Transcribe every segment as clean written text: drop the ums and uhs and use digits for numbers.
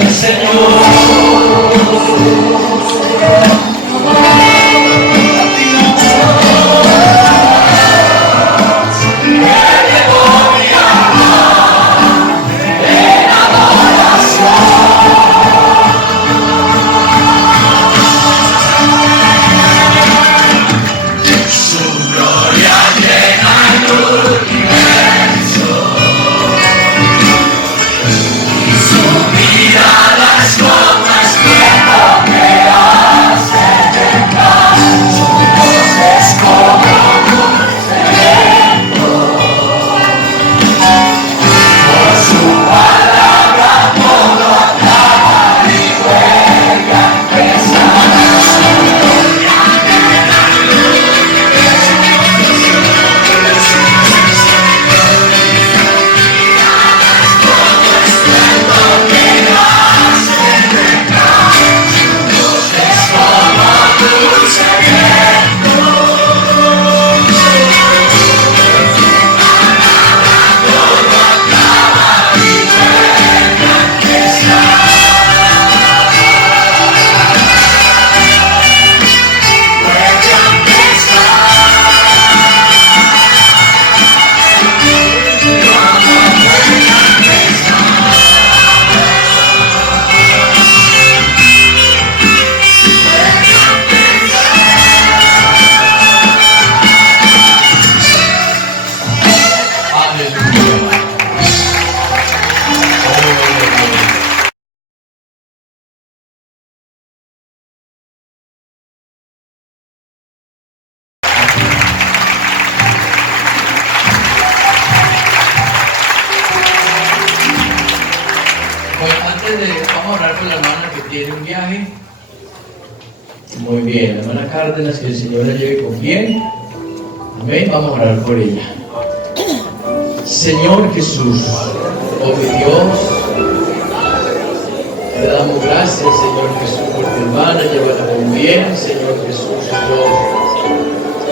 el Señor. Vamos a orar por la hermana que tiene un viaje. Muy bien, la hermana Cárdenas, que el Señor la lleve con bien. Amén, vamos a orar por ella. Señor Jesús, oh mi Dios, te damos gracias, Señor Jesús, por tu hermana, llévala con bien, Señor Jesús, Dios.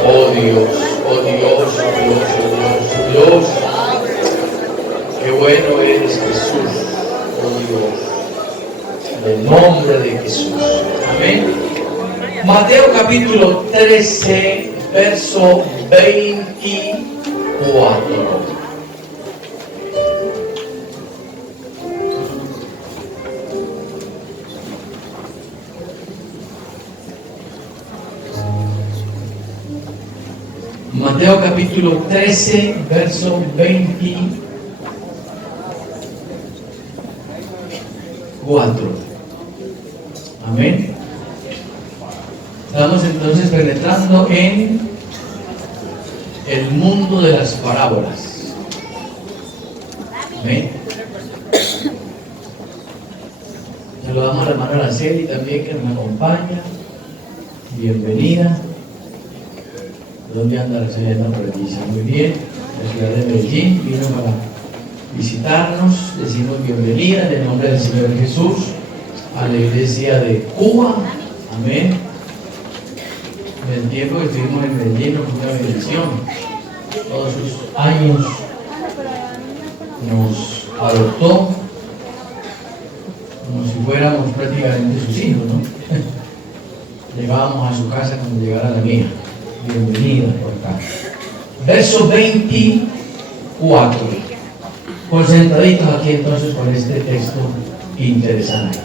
Oh Dios, oh Dios, oh Dios, oh Dios, oh Dios. Qué bueno eres, Jesús, oh Dios. En el nombre de Jesús. Amén. Mateo capítulo 13, verso 24. Mateo capítulo 13, verso 24. Amén. Estamos entonces penetrando en el mundo de las parábolas. Amén. Saludamos a la hermana Araceli también, que nos acompaña. Bienvenida. ¿Dónde anda la señora? Por aquí. Muy bien. La ciudad de Medellín vino para visitarnos. Decimos bienvenida en el nombre del Señor Jesús a la iglesia de Cuba. Amén. En el tiempo que estuvimos en Medellín nos fue una bendición. Todos sus años nos adoptó como si fuéramos prácticamente sus hijos, ¿no? Llegábamos a su casa cuando llegara la mía. Bienvenida por acá. Verso 24. Concentraditos aquí entonces con este texto interesante.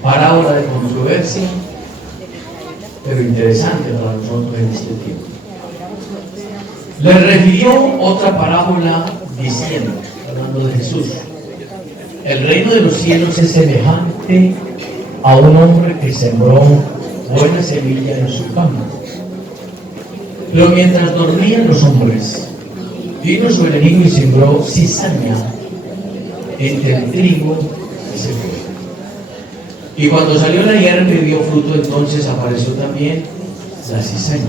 Parábola de controversia, pero interesante para nosotros en este tiempo. Le refirió otra parábola diciendo, hablando de Jesús: el reino de los cielos es semejante a un hombre que sembró buena semilla en su campo. Pero mientras dormían los hombres, vino su enemigo y sembró cizaña entre el trigo y se fue. Y cuando salió la hierba y dio fruto, entonces apareció también la cizaña.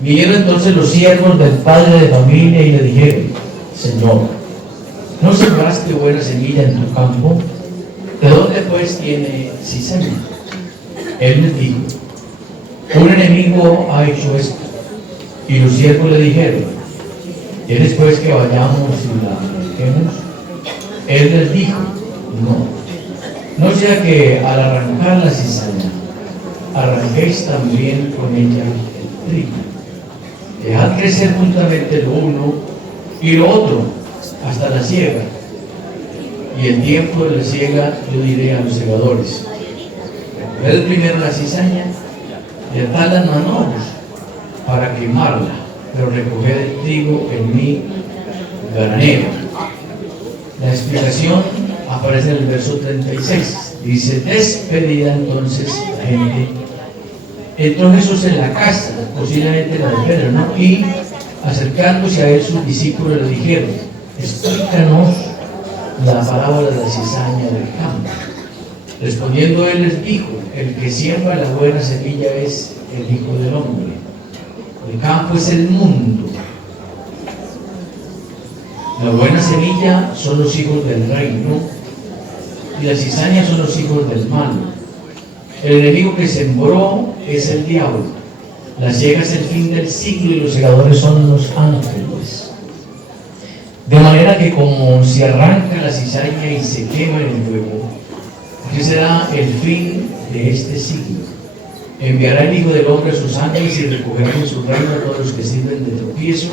Vinieron entonces los siervos del padre de familia y le dijeron: Señor, ¿no sembraste buena semilla en tu campo? ¿De dónde pues tiene cizaña? Él les dijo: un enemigo ha hecho esto. Y los siervos le dijeron: ¿quieres pues que vayamos y la arranquemos? Él les dijo: No sea que al arrancar la cizaña, arranquéis también con ella el trigo. Dejad crecer juntamente lo uno y lo otro hasta la siega. Y el tiempo de la siega yo diré a los segadores: recoged primero la cizaña y atad las manojos para quemarla, pero recoged el trigo en mi granero. La explicación aparece en el verso 36. Dice: despedida entonces la gente, entró Jesús en la casa, posiblemente la de Pedro, ¿no? Y acercándose a él sus discípulos le dijeron: explícanos la parábola de la cizaña del campo. Respondiendo él les dijo: el que siembra la buena semilla es el Hijo del Hombre. El campo es el mundo. La buena semilla son los hijos del reino y la cizaña son los hijos del mal. El enemigo que sembró es el diablo. La siega es el fin del siglo y los segadores son los ángeles. De manera que como se arranca la cizaña y se quema en el fuego, así será el fin de este siglo. Enviará el Hijo del Hombre a sus ángeles y recogerán en su reino a todos los que sirven de tropiezo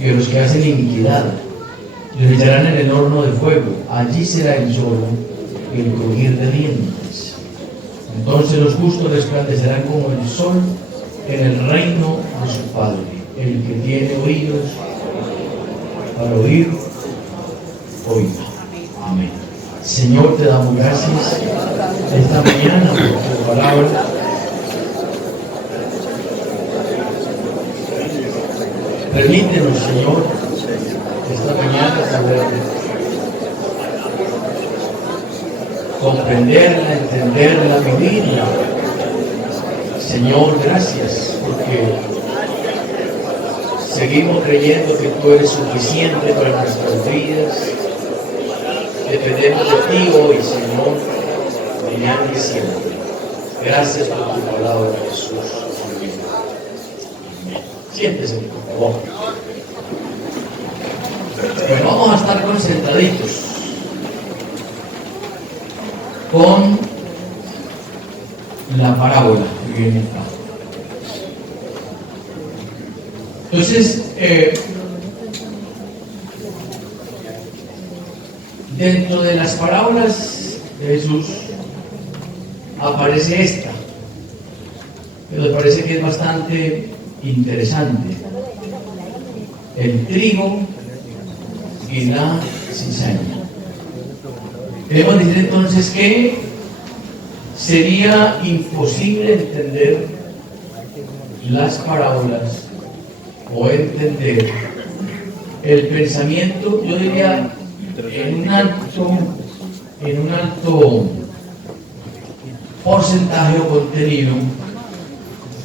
y a los que hacen iniquidad. Los echarán en el horno de fuego. Allí será el lloro y el crujir de dientes. Entonces los justos resplandecerán como el sol en el reino de su Padre. El que tiene oídos para oír, oiga. Amén. Señor, te damos gracias esta mañana por tu palabra. Permítenos, Señor, esta mañana poder comprenderla, entenderla, vivirla. Señor, gracias, porque seguimos creyendo que tú eres suficiente para nuestras vidas. Dependemos de ti hoy, Señor, mañana y siempre. Gracias por tu palabra, Jesús. Amén. Siéntese, por favor. Bueno, vamos a estar concentraditos con la parábola que viene acá. Entonces, dentro de las parábolas de Jesús aparece esta, que me parece que es bastante interesante: el trigo y la cizaña. Debemos decir entonces que sería imposible entender las parábolas o entender el pensamiento, yo diría, en un alto porcentaje o contenido,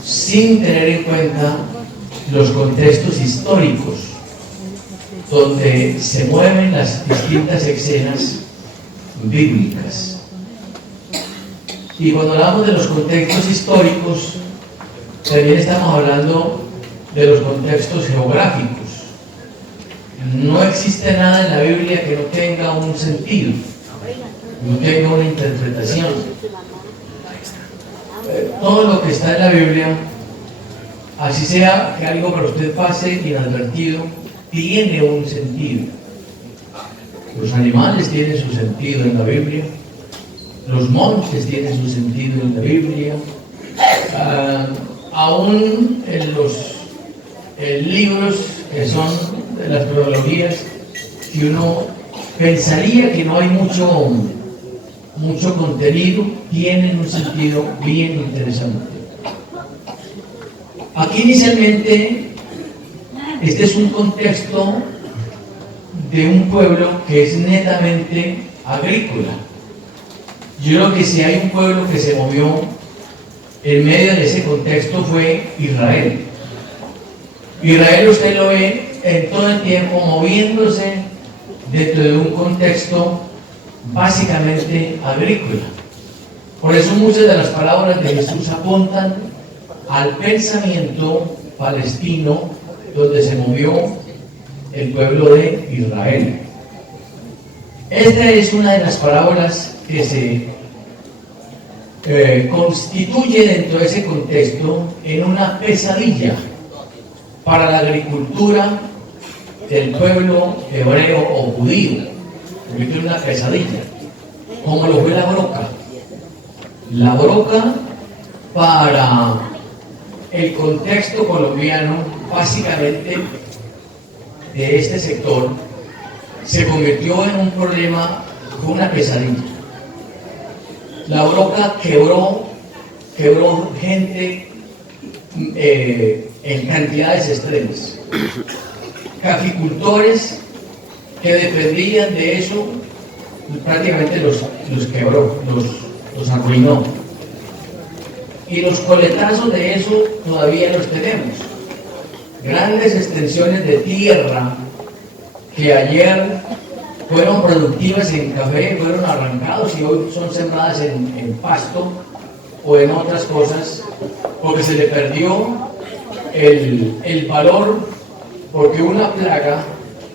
sin tener en cuenta los contextos históricos donde se mueven las distintas escenas bíblicas. Y cuando hablamos de los contextos históricos, también estamos hablando de los contextos geográficos. No existe nada en la Biblia que no tenga un sentido, no tenga una interpretación. Todo lo que está en la Biblia, así sea que algo para usted pase inadvertido, tiene un sentido. Los animales tienen su sentido en la Biblia, los montes tienen su sentido en la Biblia, aún en los libros que son de las cronologías, que uno pensaría que no hay mucho contenido, tienen un sentido bien interesante. Aquí inicialmente este es un contexto de un pueblo que es netamente agrícola. Yo creo que si hay un pueblo que se movió en medio de ese contexto fue Israel. Israel usted lo ve en todo el tiempo moviéndose dentro de un contexto básicamente agrícola. Por eso muchas de las palabras de Jesús apuntan al pensamiento palestino donde se movió el pueblo de Israel. Esta es una de las parábolas que se constituye dentro de ese contexto en una pesadilla para la agricultura del pueblo hebreo o judío. Convirtió en una pesadilla, como lo fue la broca. La broca para el contexto colombiano, básicamente de este sector, se convirtió en un problema, fue una pesadilla. La broca quebró gente en cantidades extremas. Caficultores que dependían de eso, prácticamente los quebró, los arruinó. Y los coletazos de eso todavía los tenemos. Grandes extensiones de tierra que ayer fueron productivas en café, fueron arrancados y hoy son sembradas en pasto o en otras cosas, porque se le perdió el valor, porque una plaga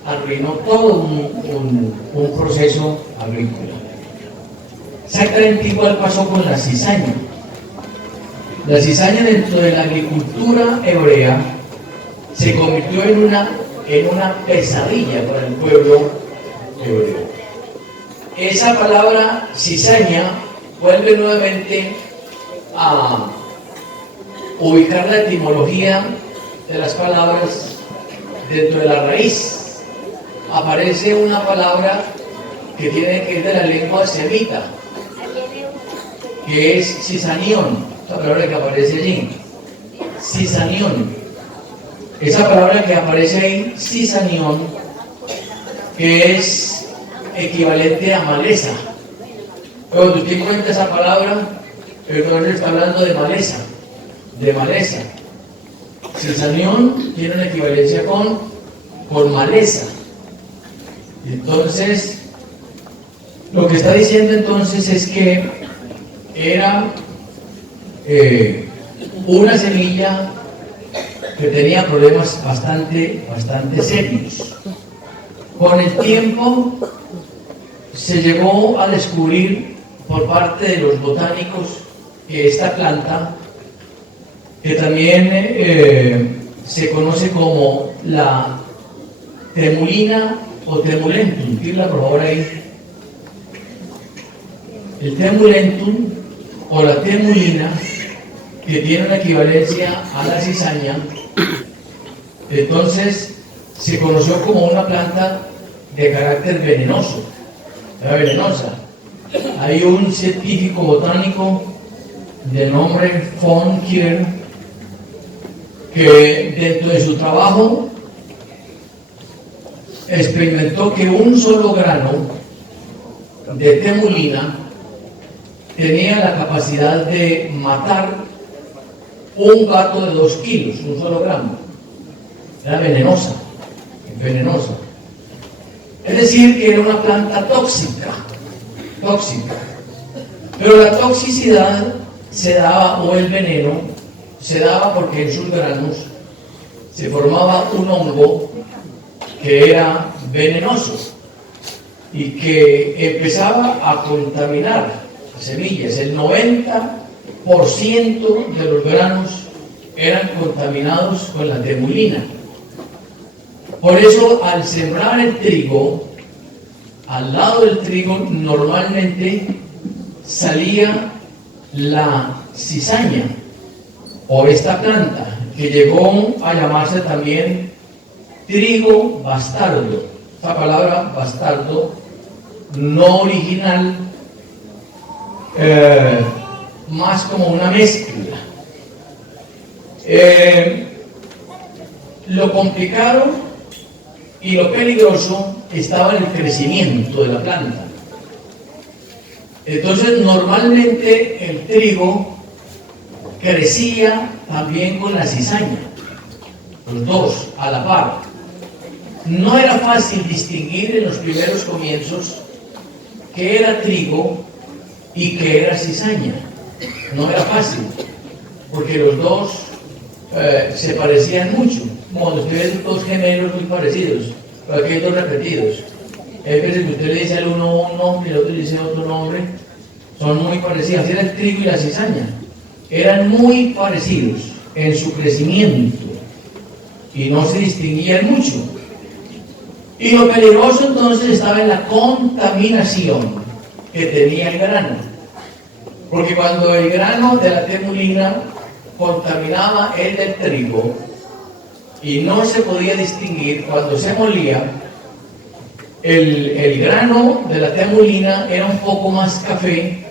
arruinó todo un proceso agrícola. Exactamente igual pasó con la cizaña. La cizaña dentro de la agricultura hebrea se convirtió en una pesadilla para el pueblo hebreo. Esa palabra cizaña vuelve nuevamente a ubicar la etimología de las palabras dentro de la raíz. Aparece una palabra que es de la lengua semita, que es cisanión, esa palabra que aparece allí, cisanión. Esa palabra que aparece ahí, cisanión, que es equivalente a maleza. Cuando usted encuentra esa palabra, el Señor está hablando de maleza, Cisanión tiene una equivalencia con maleza. Entonces, lo que está diciendo entonces es que era una semilla que tenía problemas bastante serios. Con el tiempo se llegó a descubrir por parte de los botánicos que esta planta, que también se conoce como la tremulina o tremulentum, tírala por favor ahí, el tremulentum o la tremulina, que tiene una equivalencia a la cizaña, entonces se conoció como una planta de carácter venenoso, era venenosa. Hay un científico botánico de nombre von Kier que dentro de su trabajo experimentó que un solo grano de tremulina tenía la capacidad de matar un gato de 2 kilos, un solo gramo. Era venenosa. Es decir, que era una planta tóxica. Pero la toxicidad se daba, o el veneno, se daba porque en sus granos se formaba un hongo que era venenoso y que empezaba a contaminar las semillas. El 90% de los granos eran contaminados con la tremulina. Por eso, al sembrar el trigo, al lado del trigo normalmente salía la cizaña o esta planta que llegó a llamarse también trigo bastardo. Esta palabra bastardo, no original, más como una mezcla. Lo complicado y lo peligroso estaba en el crecimiento de la planta. Entonces, normalmente el trigo crecía también con la cizaña, los dos a la par. No era fácil distinguir en los primeros comienzos qué era trigo y qué era cizaña. No era fácil, porque los dos se parecían mucho. Cuando usted ve dos gemelos muy parecidos, pero aquí hay dos repetidos. Hay veces que usted le dice al uno un nombre y al otro le dice otro nombre. Son muy parecidos. Así era el trigo y la cizaña. Eran muy parecidos en su crecimiento y no se distinguían mucho. Y lo peligroso entonces estaba en la contaminación que tenía el grano. Porque cuando el grano de la temulina contaminaba el del trigo y no se podía distinguir, cuando se molía, el grano de la temulina era un poco más café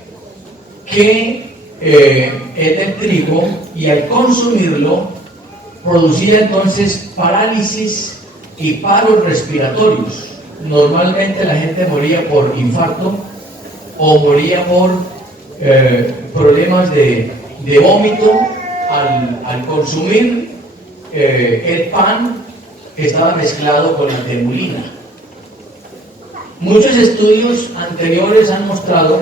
que el del trigo, y al consumirlo producía entonces parálisis y paros respiratorios. Normalmente la gente moría por infarto o moría por problemas de vómito al consumir el pan que estaba mezclado con la temulina. Muchos estudios anteriores han mostrado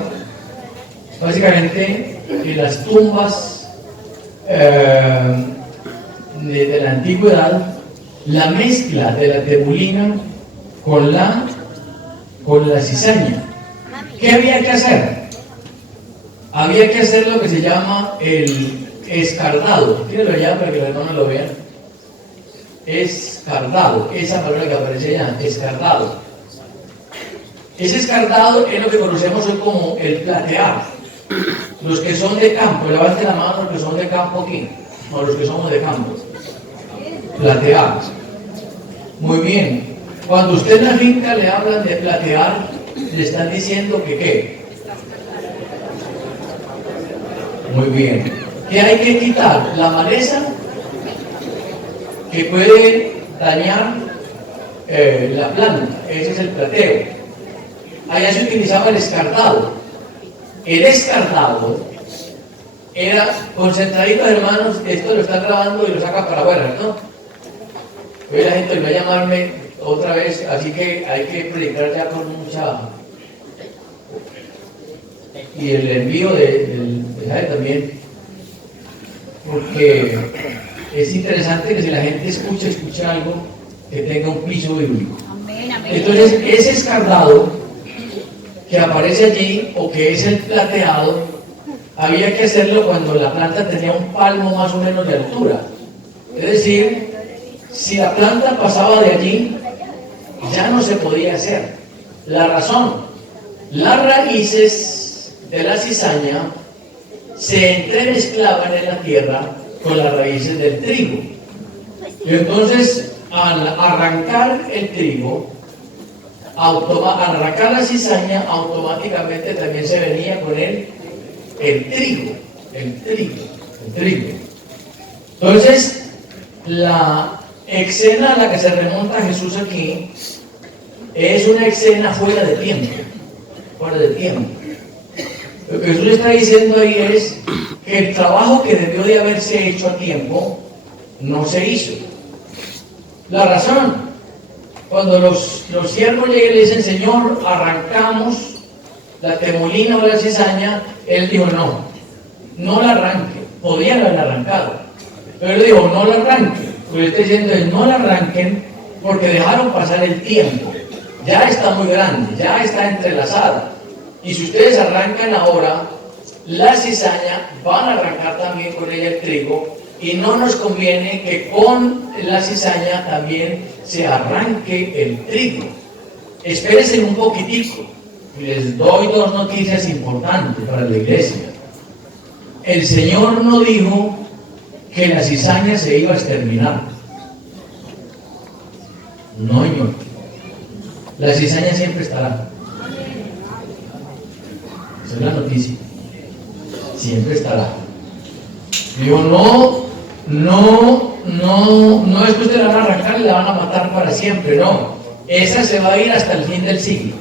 básicamente que las tumbas de la antigüedad, la mezcla de la temulina con la cizaña. ¿Qué había que hacer? Había que hacer lo que se llama el escardado. Tírenlo allá para que los hermanos lo vean. Escardado, esa palabra que aparece allá, escardado. Ese escardado es lo que conocemos hoy como el platear. Los que son de campo, levanten la mano los que son de campo aquí, o los que somos de campo. Platear. Muy bien. Cuando usted en la finca le hablan de platear, le están diciendo que ¿qué? Muy bien. ¿Qué hay que quitar? La maleza que puede dañar la planta. Ese es el plateo. Allá se utilizaba el escardado. El escardado era concentradito, hermanos. Esto lo están grabando y lo sacan para afuera, ¿no? Hoy la gente va a llamarme otra vez, así que hay que predicar ya con mucha. Y el envío del mensaje también, porque es interesante que si la gente escucha algo, que tenga un piso bíblico. Entonces, ese escardado que aparece allí, o que es el plateado, había que hacerlo cuando la planta tenía un palmo más o menos de altura. Es decir, si la planta pasaba de allí, ya no se podía hacer. La razón, las raíces de la cizaña se entremezclaban en la tierra con las raíces del trigo. Y entonces, al arrancar el trigo, al arrancar la cizaña, automáticamente también se venía con el trigo. Entonces, la escena a la que se remonta Jesús aquí es una escena fuera de tiempo. Lo que Jesús está diciendo ahí es que el trabajo que debió de haberse hecho a tiempo no se hizo. La razón, cuando los siervos llegan y le dicen: Señor, arrancamos la temulina o la cizaña, él dijo: no la arranque. Podían haber arrancado, pero él dijo: no la arranque. Lo que está diciendo es: no la arranquen, porque dejaron pasar el tiempo. Ya está muy grande, ya está entrelazada. Y si ustedes arrancan ahora la cizaña, van a arrancar también con ella el trigo, y no nos conviene que con la cizaña también se arranque el trigo. Espérense un poquitico. Les doy dos noticias importantes para la iglesia. El Señor no dijo que la cizaña se iba a exterminar. No, señor. La cizaña siempre estará. Esa es la noticia. Siempre estará. Digo, no es que ustedes la van a arrancar y la van a matar para siempre, no. Esa se va a ir hasta el fin del siglo.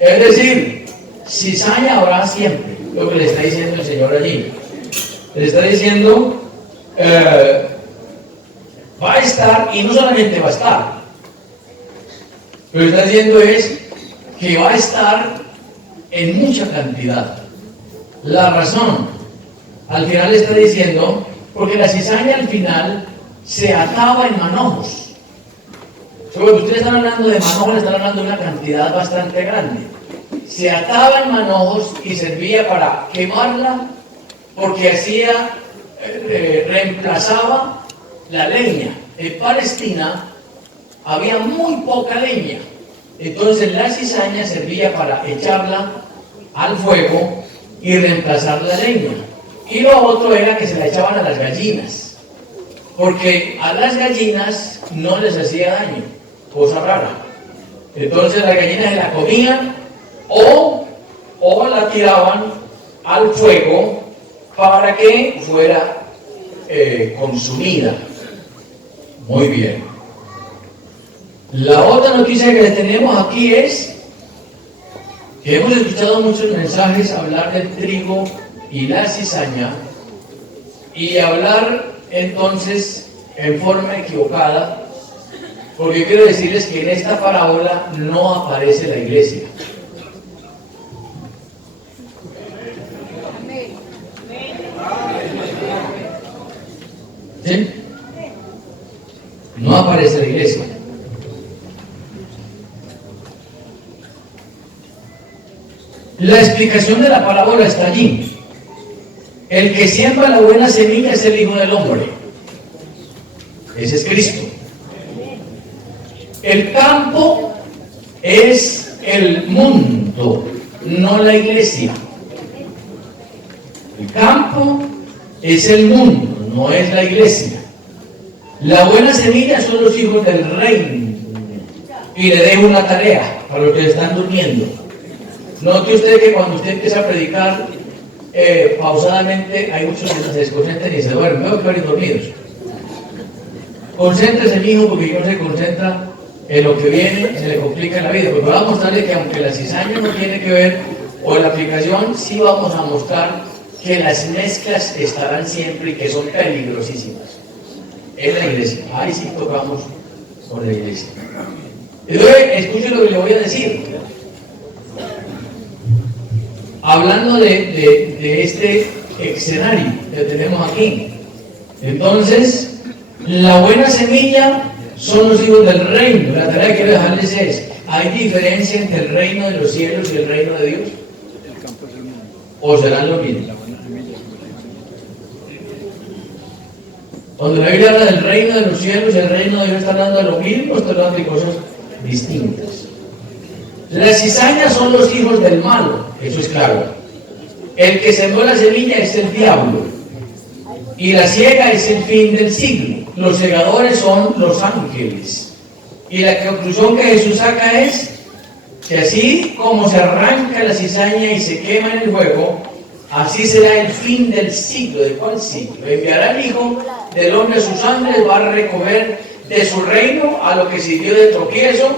Es decir, cizaña habrá siempre, lo que le está diciendo el Señor allí. Le está diciendo, va a estar, y no solamente va a estar, lo que está diciendo es que va a estar en mucha cantidad. La razón, al final le está diciendo, porque la cizaña al final se ataba en manojos. Cuando ustedes están hablando de manojos, están hablando de una cantidad bastante grande. Se ataban manojos y servía para quemarla porque reemplazaba la leña. En Palestina había muy poca leña, entonces la cizaña servía para echarla al fuego y reemplazar la leña. Y lo otro era que se la echaban a las gallinas, porque a las gallinas no les hacía daño, cosa rara. Entonces las gallinas se la comían o la tiraban al fuego para que fuera consumida. Muy bien. La otra noticia que tenemos aquí es que hemos escuchado muchos mensajes hablar del trigo y la cizaña y hablar entonces en forma equivocada, porque quiero decirles que en esta parábola no aparece la iglesia. ¿Sí? No aparece la iglesia. La explicación de la parábola está allí. El que siembra la buena semilla es el Hijo del Hombre. Ese es Cristo. El campo es el mundo, no la iglesia. El campo es el mundo, no es la iglesia. La buena semilla son los hijos del reino. Y le dejo una tarea para los que están durmiendo. Note usted que cuando usted empieza a predicar pausadamente, hay muchos que se desconcentran y se duermen. Veo que van dormidos. Concéntrese, mi hijo, porque si no se concentra en lo que viene, se le complica la vida. Porque vamos a mostrarle que aunque la cizaña no tiene que ver, o la aplicación, sí vamos a mostrar que las mezclas estarán siempre y que son peligrosísimas. Es la iglesia. Ahí sí tocamos con la iglesia. Entonces, escuche lo que le voy a decir. Hablando de este escenario que tenemos aquí. Entonces, la buena semilla son los hijos del reino. La tarea que quiero dejarles es: ¿hay diferencia entre el reino de los cielos y el reino de Dios? ¿O serán lo mismo? Cuando la Biblia habla del reino de los cielos y el reino de Dios, está hablando de lo mismo, está hablando de cosas distintas. Las cizañas son los hijos del malo, eso es claro. El que sembró la semilla es el diablo, y la siega es el fin del siglo. Los segadores son los ángeles. Y la conclusión que Jesús saca es que así como se arranca la cizaña y se quema en el fuego, así será el fin del siglo. ¿De cuál siglo? Enviará el Hijo del Hombre sus ángeles, va a recoger de su reino a lo que sirvió de tropiezo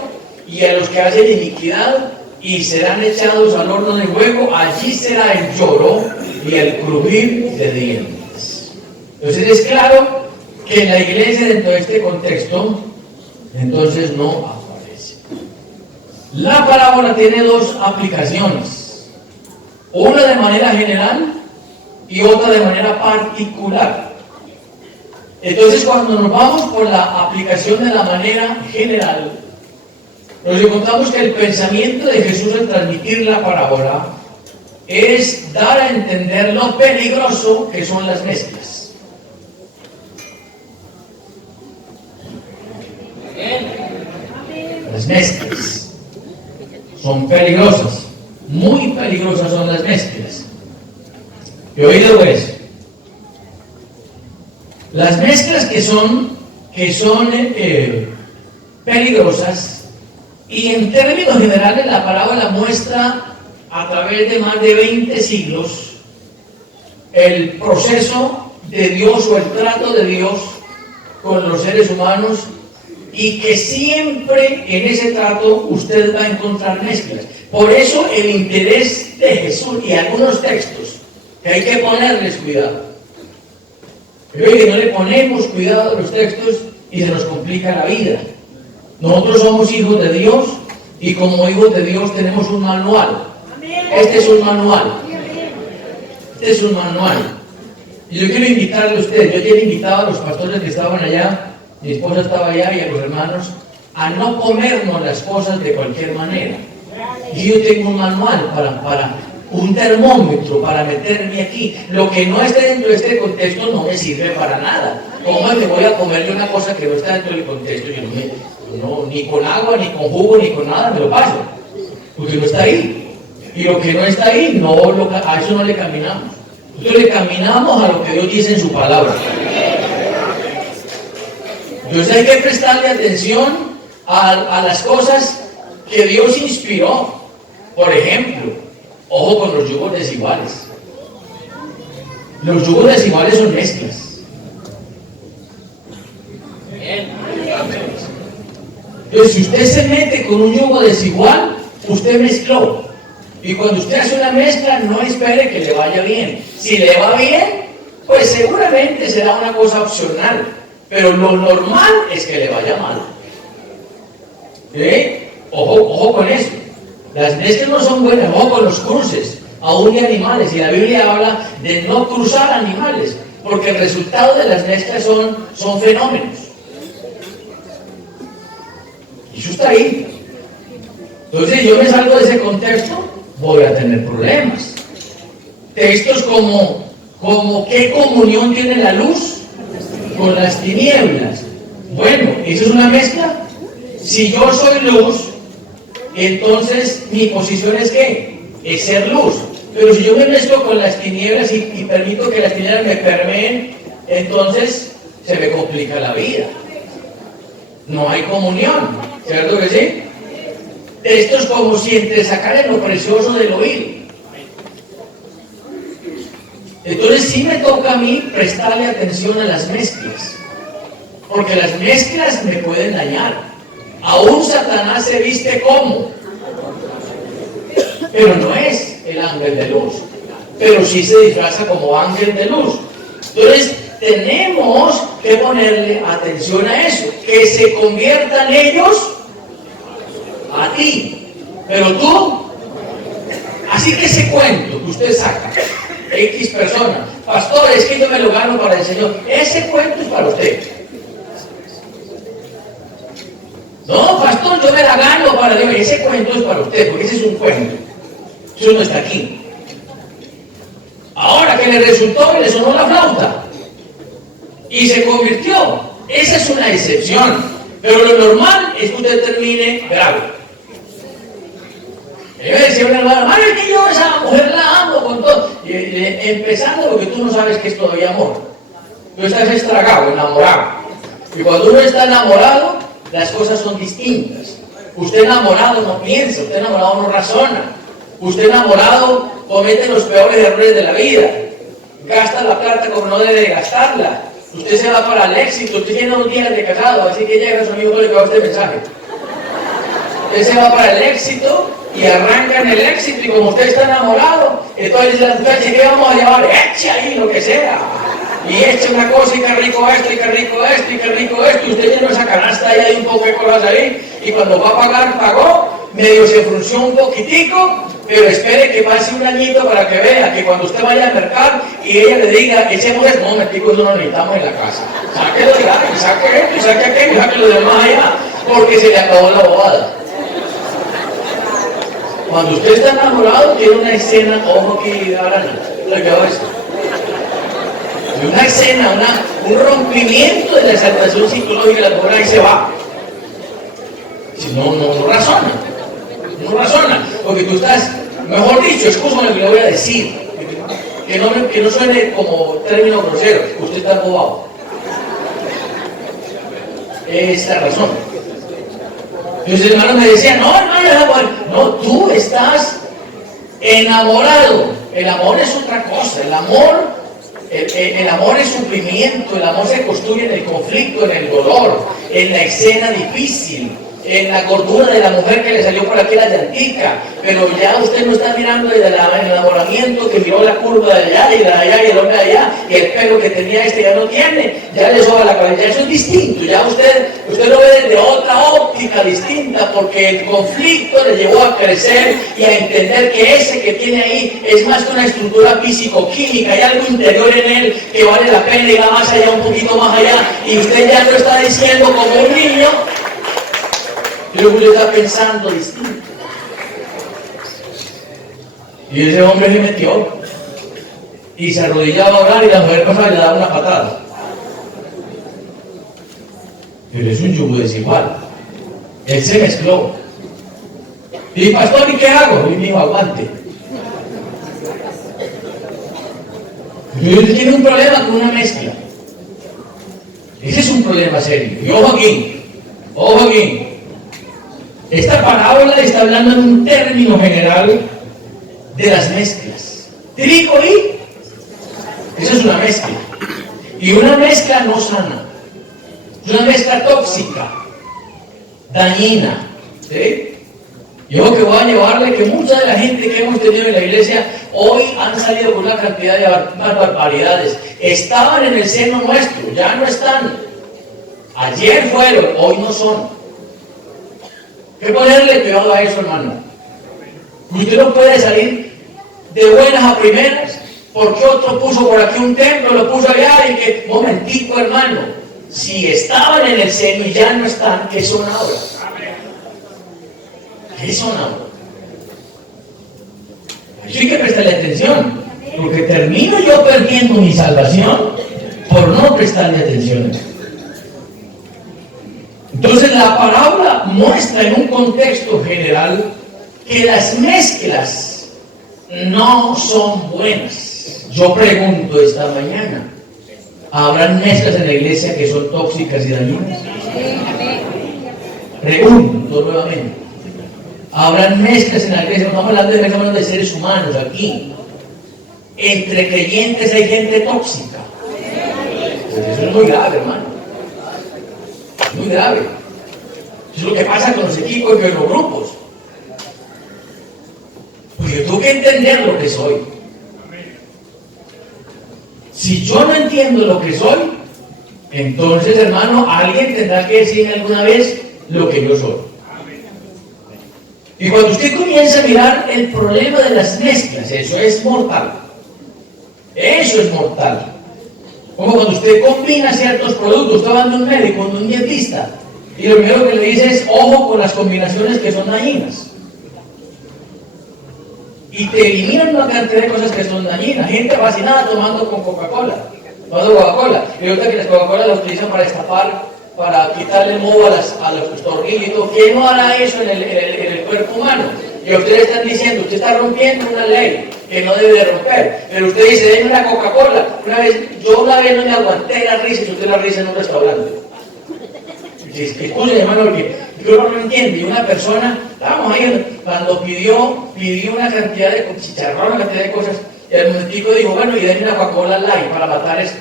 y a los que hacen iniquidad, y serán echados al horno de fuego. Allí será el lloro y el crujir de dientes. Entonces es claro que en la iglesia, dentro de este contexto, entonces no aparece. La parábola tiene dos aplicaciones, una de manera general y otra de manera particular. Entonces, cuando nos vamos por la aplicación de la manera general, nos encontramos que el pensamiento de Jesús al transmitir la parábola es dar a entender lo peligroso que son las mezclas. Las mezclas son peligrosas, muy peligrosas son las mezclas. ¿Qué oído es? Las mezclas que son peligrosas, y en términos generales la parábola muestra a través de más de 20 siglos el proceso de Dios o el trato de Dios con los seres humanos, y que siempre en ese trato usted va a encontrar mezclas. Por eso el interés de Jesús y algunos textos que hay que ponerles cuidado. Pero oye, no le ponemos cuidado a los textos y se nos complica la vida. Nosotros somos hijos de Dios y como hijos de Dios tenemos un manual. Este es un manual. Este es un manual. Y yo quiero invitarle a usted, yo quiero invitar a los pastores que estaban allá, mi esposa estaba allá y a los hermanos, a no comernos las cosas de cualquier manera. Y yo tengo un manual para un termómetro para meterme aquí. Lo que no esté dentro de este contexto no me sirve para nada. ¿Cómo me voy a comer de una cosa que no está dentro del contexto? Yo no, ni con agua, ni con jugo, ni con nada me lo paso, porque no está ahí. Y lo que no está ahí, a eso no le caminamos. Nosotros le caminamos a lo que Dios dice en su palabra. Entonces hay que prestarle atención a las cosas que Dios inspiró. Por ejemplo, ojo con los yugos desiguales. Los yugos desiguales son mezclas. Entonces, si usted se mete con un yugo desigual, usted mezcló. Y cuando usted hace una mezcla, no espere que le vaya bien. Si le va bien, pues seguramente será una cosa opcional. Pero lo normal es que le vaya mal. Ojo con eso. Las mezclas no son buenas. Ojo con los cruces, aún de animales. Y la Biblia habla de no cruzar animales, porque el resultado de las mezclas son fenómenos. Y eso está ahí. Entonces, si yo me salgo de ese contexto, voy a tener problemas. Textos como ¿qué comunión tiene la luz con las tinieblas? Bueno, ¿eso es una mezcla? Si yo soy luz, entonces mi posición es ¿qué? Es ser luz. Pero si yo me mezclo con las tinieblas y permito que las tinieblas me permeen, entonces se me complica la vida. No hay comunión, ¿cierto que sí? Esto es como si entresacaran lo precioso del oír. Entonces sí me toca a mí prestarle atención a las mezclas, porque las mezclas me pueden dañar. Aún Satanás se viste como, pero no es el ángel de luz, pero sí se disfraza como ángel de luz. Entonces tenemos que ponerle atención a eso, que se conviertan ellos a ti, pero tú, así que ese cuento que usted saca, X persona, pastor, es que yo me lo gano para el Señor, ese cuento es para usted. No, pastor, yo me la gano para Dios, ese cuento es para usted, porque ese es un cuento, eso no está aquí. Ahora que le resultó que le sonó la flauta y se convirtió, esa es una excepción, pero lo normal es que usted termine bravo. Yo le decía a una hermana, es que yo a esa mujer la amo con todo. Empezando porque tú no sabes que es todavía amor. Tú estás estragado, enamorado. Y cuando uno está enamorado, las cosas son distintas. Usted enamorado no piensa, usted enamorado no razona. Usted enamorado comete los peores errores de la vida. Gasta la plata como no debe gastarla. Usted se va para el éxito, usted tiene 2 días de casado, así que llega a su amigo y le va este mensaje. Usted se va para el éxito y arranca en el éxito, y como usted está enamorado, entonces dice la muchacha, ¿qué vamos a llevar? Eche ahí lo que sea. Y eche una cosa, y qué rico esto, y qué rico esto, y qué rico esto, y usted llena esa canasta ahí, hay un poco de cosas ahí, y cuando va a pagar, pagó, medio se frunció un poquitico, pero espere que pase un añito para que vea que cuando usted vaya al mercado y ella le diga, echemos esto, no, momentico, eso lo necesitamos en la casa. Sáquelo ya, y saque esto, y saque aquello, y saque lo demás allá, porque se le acabó la bobada. Cuando usted está enamorado, tiene una escena, ojo que ahora no, lo que hago es una escena, un rompimiento de la exaltación psicológica de la mujer, ahí se va. Si no razona, no razona, porque tú estás, mejor dicho, escúchame lo que le voy a decir, que no suene como término grosero, usted está embobado. Es la razón. Mis hermanos me decían, no, tú estás enamorado. El amor es otra cosa. El amor es sufrimiento. El amor se construye en el conflicto, en el dolor, en la escena difícil, en la gordura de la mujer que le salió por aquí la llantica. Pero ya usted no está mirando desde el enamoramiento, que miró la curva de allá y de allá y el hombre de allá, y el pelo que tenía ya no tiene, ya le soba la cabeza. Ya eso es distinto. Ya usted lo ve desde otra óptica distinta, porque el conflicto le llevó a crecer y a entender que ese que tiene ahí es más que una estructura físico-química, hay algo interior en él que vale la pena y va más allá, un poquito más allá, y usted ya lo está diciendo como un niño. Y el judío está pensando distinto. Y ese hombre se metió y se arrodillaba a orar y la mujer pasaba y le daba una patada. Pero es un yugo desigual. Él se mezcló. Y pastor, ¿y qué hago? Y me dijo, aguante. Y usted tiene un problema con una mezcla. Ese es un problema serio. Y ojo aquí, ojo aquí. Esta parábola está hablando en un término general de las mezclas. Trigo y eso es una mezcla. Y una mezcla no sana. Es una mezcla tóxica, dañina. ¿Sí? Yo que voy a llevarle que mucha de la gente que hemos tenido en la iglesia hoy han salido con una cantidad de barbaridades. Estaban en el seno nuestro, ya no están. Ayer fueron, hoy no son. Hay que ponerle cuidado a eso, hermano. Usted no puede salir de buenas a primeras porque otro puso por aquí un templo, lo puso allá y que, momentico, hermano, si estaban en el seno y ya no están, ¿qué son ahora? ¿Qué son ahora? Así hay que prestarle atención, porque termino yo perdiendo mi salvación por no prestarle atención. Entonces la parábola muestra en un contexto general que las mezclas no son buenas. Yo pregunto esta mañana, ¿habrán mezclas en la iglesia que son tóxicas y dañinas? Pregunto nuevamente, ¿habrán mezclas en la iglesia? No estamos hablando de seres humanos aquí. Entre creyentes hay gente tóxica. Pues eso es muy grave, hermano. Muy grave. Eso es lo que pasa con los equipos y con los grupos. Porque yo tengo que entender lo que soy. Si yo no entiendo lo que soy, entonces, hermano, alguien tendrá que decirme alguna vez lo que yo soy. Y cuando usted comienza a mirar el problema de las mezclas, eso es mortal. Eso es mortal. Como cuando usted combina ciertos productos, usted va a un médico, de un dietista, y lo primero que le dice es, ojo con las combinaciones que son dañinas. Y te eliminan una cantidad de cosas que son dañinas. Gente fascinada tomando con Coca-Cola, tomando Coca-Cola. Y ahorita que las Coca-Cola las utilizan para destapar, para quitarle moho a los tornillos y todo. ¿Quién no hará eso en el cuerpo humano? Y ustedes están diciendo, usted está rompiendo una ley que no debe de romper. Pero usted dice, denme una Coca-Cola. Yo una vez no me aguanté la risa y usted la risa en un restaurante. Escuchen, hermano, porque yo no lo entiendo. Y una persona, estábamos ahí, cuando pidió una cantidad de chicharrón, una cantidad de cosas, y al momentico dijo, bueno, y denme una Coca-Cola Light para matar esto.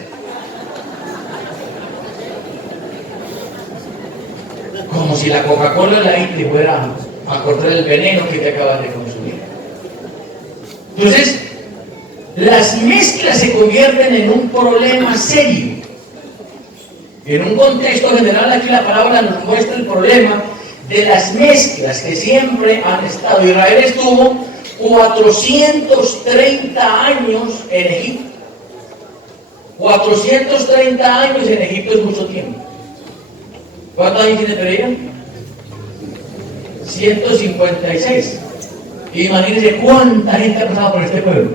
Como si la Coca-Cola Light te fuera a cortar el veneno que te acabas de consumir. Entonces, las mezclas se convierten en un problema serio. En un contexto general, aquí la parábola nos muestra el problema de las mezclas que siempre han estado. Israel estuvo 430 años en Egipto. 430 años en Egipto es mucho tiempo. ¿Cuántos años tiene Pereira? 156. Imagínense cuánta gente ha pasado por este pueblo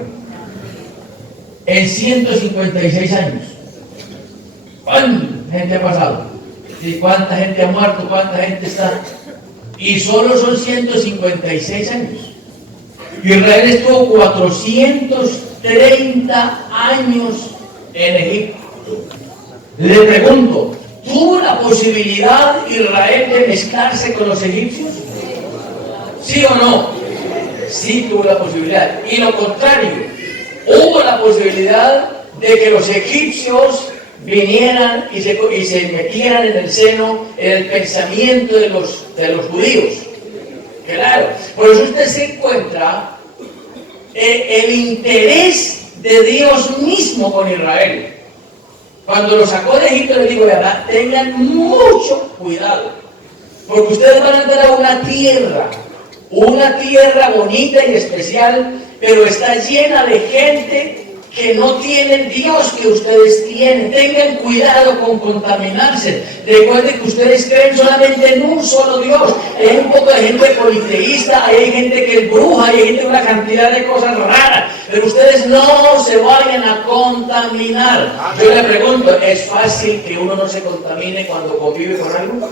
en 156 años. ¿Cuánta gente ha pasado? ¿Y cuánta gente ha muerto? ¿Cuánta gente está? Y solo son 156 años. Israel estuvo 430 años en Egipto. Le pregunto, ¿tuvo la posibilidad Israel de mezclarse con los egipcios? ¿Sí o no? Sí tuvo la posibilidad. Y lo contrario, hubo la posibilidad de que los egipcios vinieran y se metieran en el seno, en el pensamiento de los judíos. Claro, por eso usted se encuentra el interés de Dios mismo con Israel. Cuando lo sacó de Egipto, le digo, ¿verdad? Tengan mucho cuidado, porque ustedes van a entrar a una tierra bonita y especial, pero está llena de gente que no tienen Dios que ustedes tienen. Tengan cuidado con contaminarse. Recuerden que ustedes creen solamente en un solo Dios. Hay un poco de gente politeísta, hay gente que es bruja, hay gente de una cantidad de cosas raras. Pero ustedes no se vayan a contaminar. Yo le pregunto, ¿es fácil que uno no se contamine cuando convive con algo?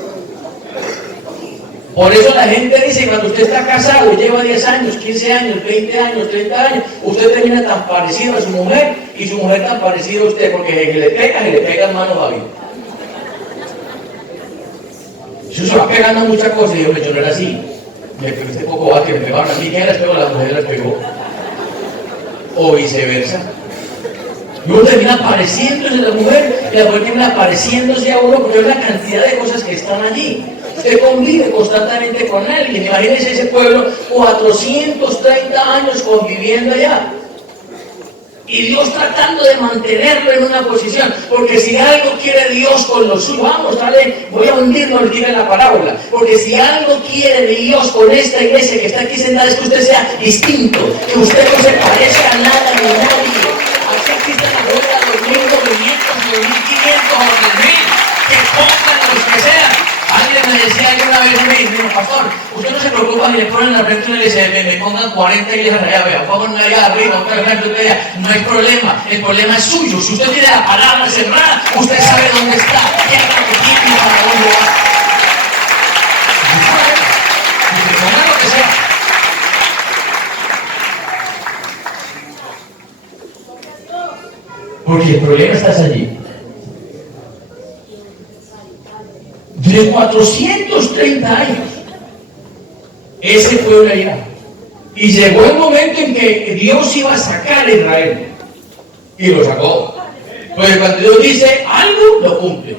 Por eso la gente dice, cuando usted está casado y lleva 10 años, 15 años, 20 años, 30 años, usted termina tan parecido a su mujer y su mujer tan parecido a usted, porque que le pegan manos a vida. Eso se va pegando a muchas cosas y yo no era así. Este poco va que me pegaron a mí, ¿quién les pegó? La mujer les pegó. O viceversa. Y uno termina pareciéndose a la mujer y la mujer termina pareciéndose a uno porque hay una cantidad de cosas que están allí. Usted convive constantemente con alguien. Imagínense ese pueblo, 430 años conviviendo allá. Y Dios tratando de mantenerlo en una posición. Porque si algo quiere Dios con lo suyo, vamos, dale, voy a hundirlo al en la parábola. Porque si algo quiere Dios con esta iglesia que está aquí sentada, es que usted sea distinto. Que usted no se parezca a nada ni a nadie. Aquí existen afuera 2.900, 2.500 o 3.000. Que pongan los que sean. Alguien me decía una vez a mí, pastor, usted no se preocupa si le ponen la frente y le dice, me pongan 40 iglesias allá, vea, pongan allá arriba, otra frente allá. No hay problema, el problema es suyo. Si usted tiene la palabra sembrada, usted sabe dónde está, qué es lo que tiene y para dónde va. Y que pongan lo que sea. Porque el problema está allí. De 430 años, ese pueblo allá. Y llegó el momento en que Dios iba a sacar a Israel. Y lo sacó. Pues cuando Dios dice algo, lo cumple.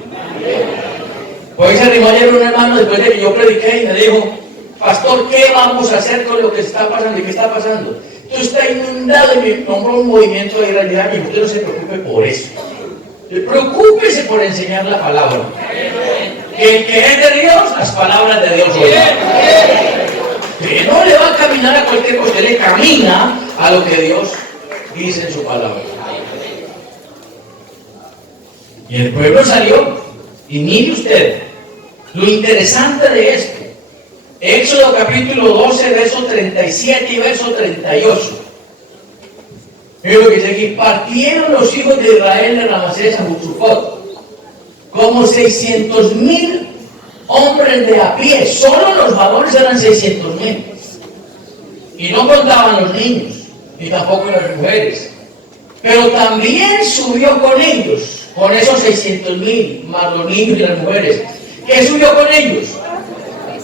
Pues se arrimó ayer un hermano después de que yo prediqué y me dijo, pastor, ¿qué vamos a hacer con lo que está pasando? ¿Y qué está pasando? Esto está inundado y me nombró un movimiento de realidad y usted no se preocupe por eso. Preocúpese por enseñar la palabra. El que es de Dios, las palabras de Dios oirá. Que no le va a caminar a cualquier cosa, le camina a lo que Dios dice en su palabra. Y el pueblo salió. Y mire usted lo interesante de esto. Éxodo capítulo 12, verso 37 y verso 38. Es lo que dice aquí: partieron los hijos de Israel de Ramsés a Sucot, como 600,000 hombres de a pie. Solo los varones eran 600,000. Y no contaban los niños, ni tampoco las mujeres. Pero también subió con ellos, con esos 600,000, más los niños y las mujeres. ¿Qué subió con ellos?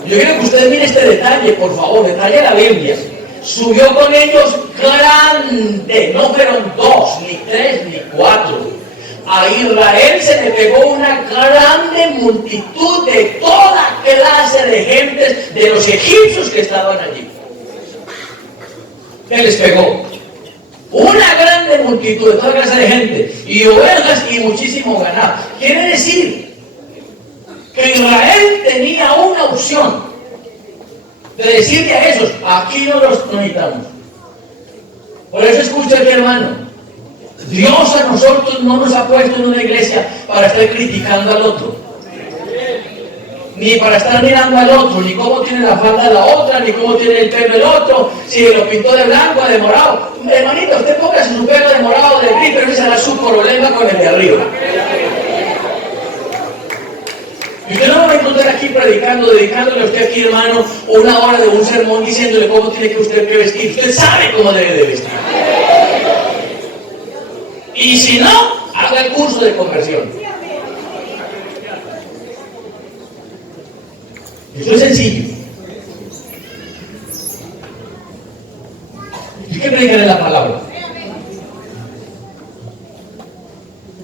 Yo quiero que ustedes miren este detalle, por favor, detalle de la Biblia. Subió con ellos grande, no fueron 2, ni 3, ni 4. A Israel se le pegó una grande multitud de toda clase de gentes de los egipcios que estaban allí. ¿Qué les pegó? Una grande multitud de toda clase de gente, y ovejas y muchísimo ganado. Quiere decir que Israel tenía una opción de decirle a esos: aquí no los necesitamos. Por eso escucha aquí, hermano, Dios a nosotros no nos ha puesto en una iglesia para estar criticando al otro, ni para estar mirando al otro, ni cómo tiene la falda la otra, ni cómo tiene el pelo el otro, si lo pintó de blanco o de morado. Hermanito, usted póngase su pelo de morado o de gris, pero ese será su problema con el de arriba. Y usted no va a encontrar aquí predicando, dedicándole a usted aquí, hermano, una hora de un sermón diciéndole cómo tiene que usted que vestir. Usted sabe cómo debe de vestir. Y si no, haga el curso de conversión. Eso es sencillo. Hay que predicar en la palabra.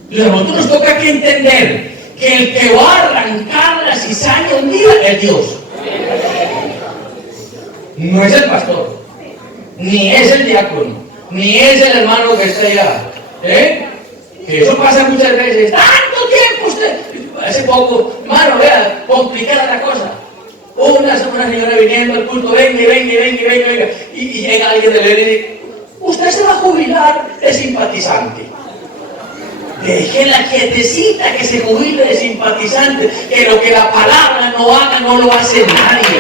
Entonces, a nosotros nos toca aquí entender que el que va a arrancar la cizaña un día es Dios. No es el pastor, ni es el diácono, ni es el hermano que está allá. Que eso pasa muchas veces. ¡Tanto tiempo usted! Hace poco, hermano, vea, complicada la cosa. Una señora viniendo al culto, venga. Y llega alguien de él y dice: usted se va a jubilar. jubilar de simpatizante. Déjenla quietecita que se jubile de simpatizante, que lo que la palabra no haga no lo hace nadie.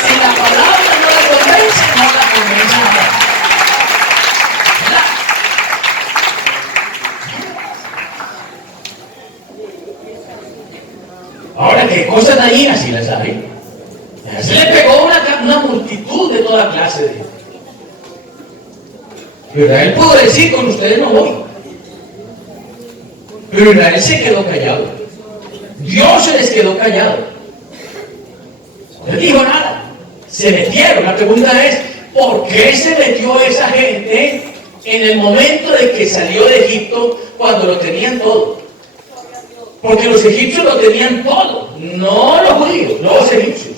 Si la palabra no la convence, no la convence nada. Ahora, ¿qué cosas dañinas si las hay? Se le pegó una multitud de toda clase de... Israel pudo decir, con ustedes no voy. Pero Israel se quedó callado. Dios se les quedó callado. No les dijo nada. Se metieron. La pregunta es, ¿por qué se metió esa gente en el momento de que salió de Egipto cuando lo tenían todo? Porque los egipcios lo tenían todo, no los judíos, los egipcios.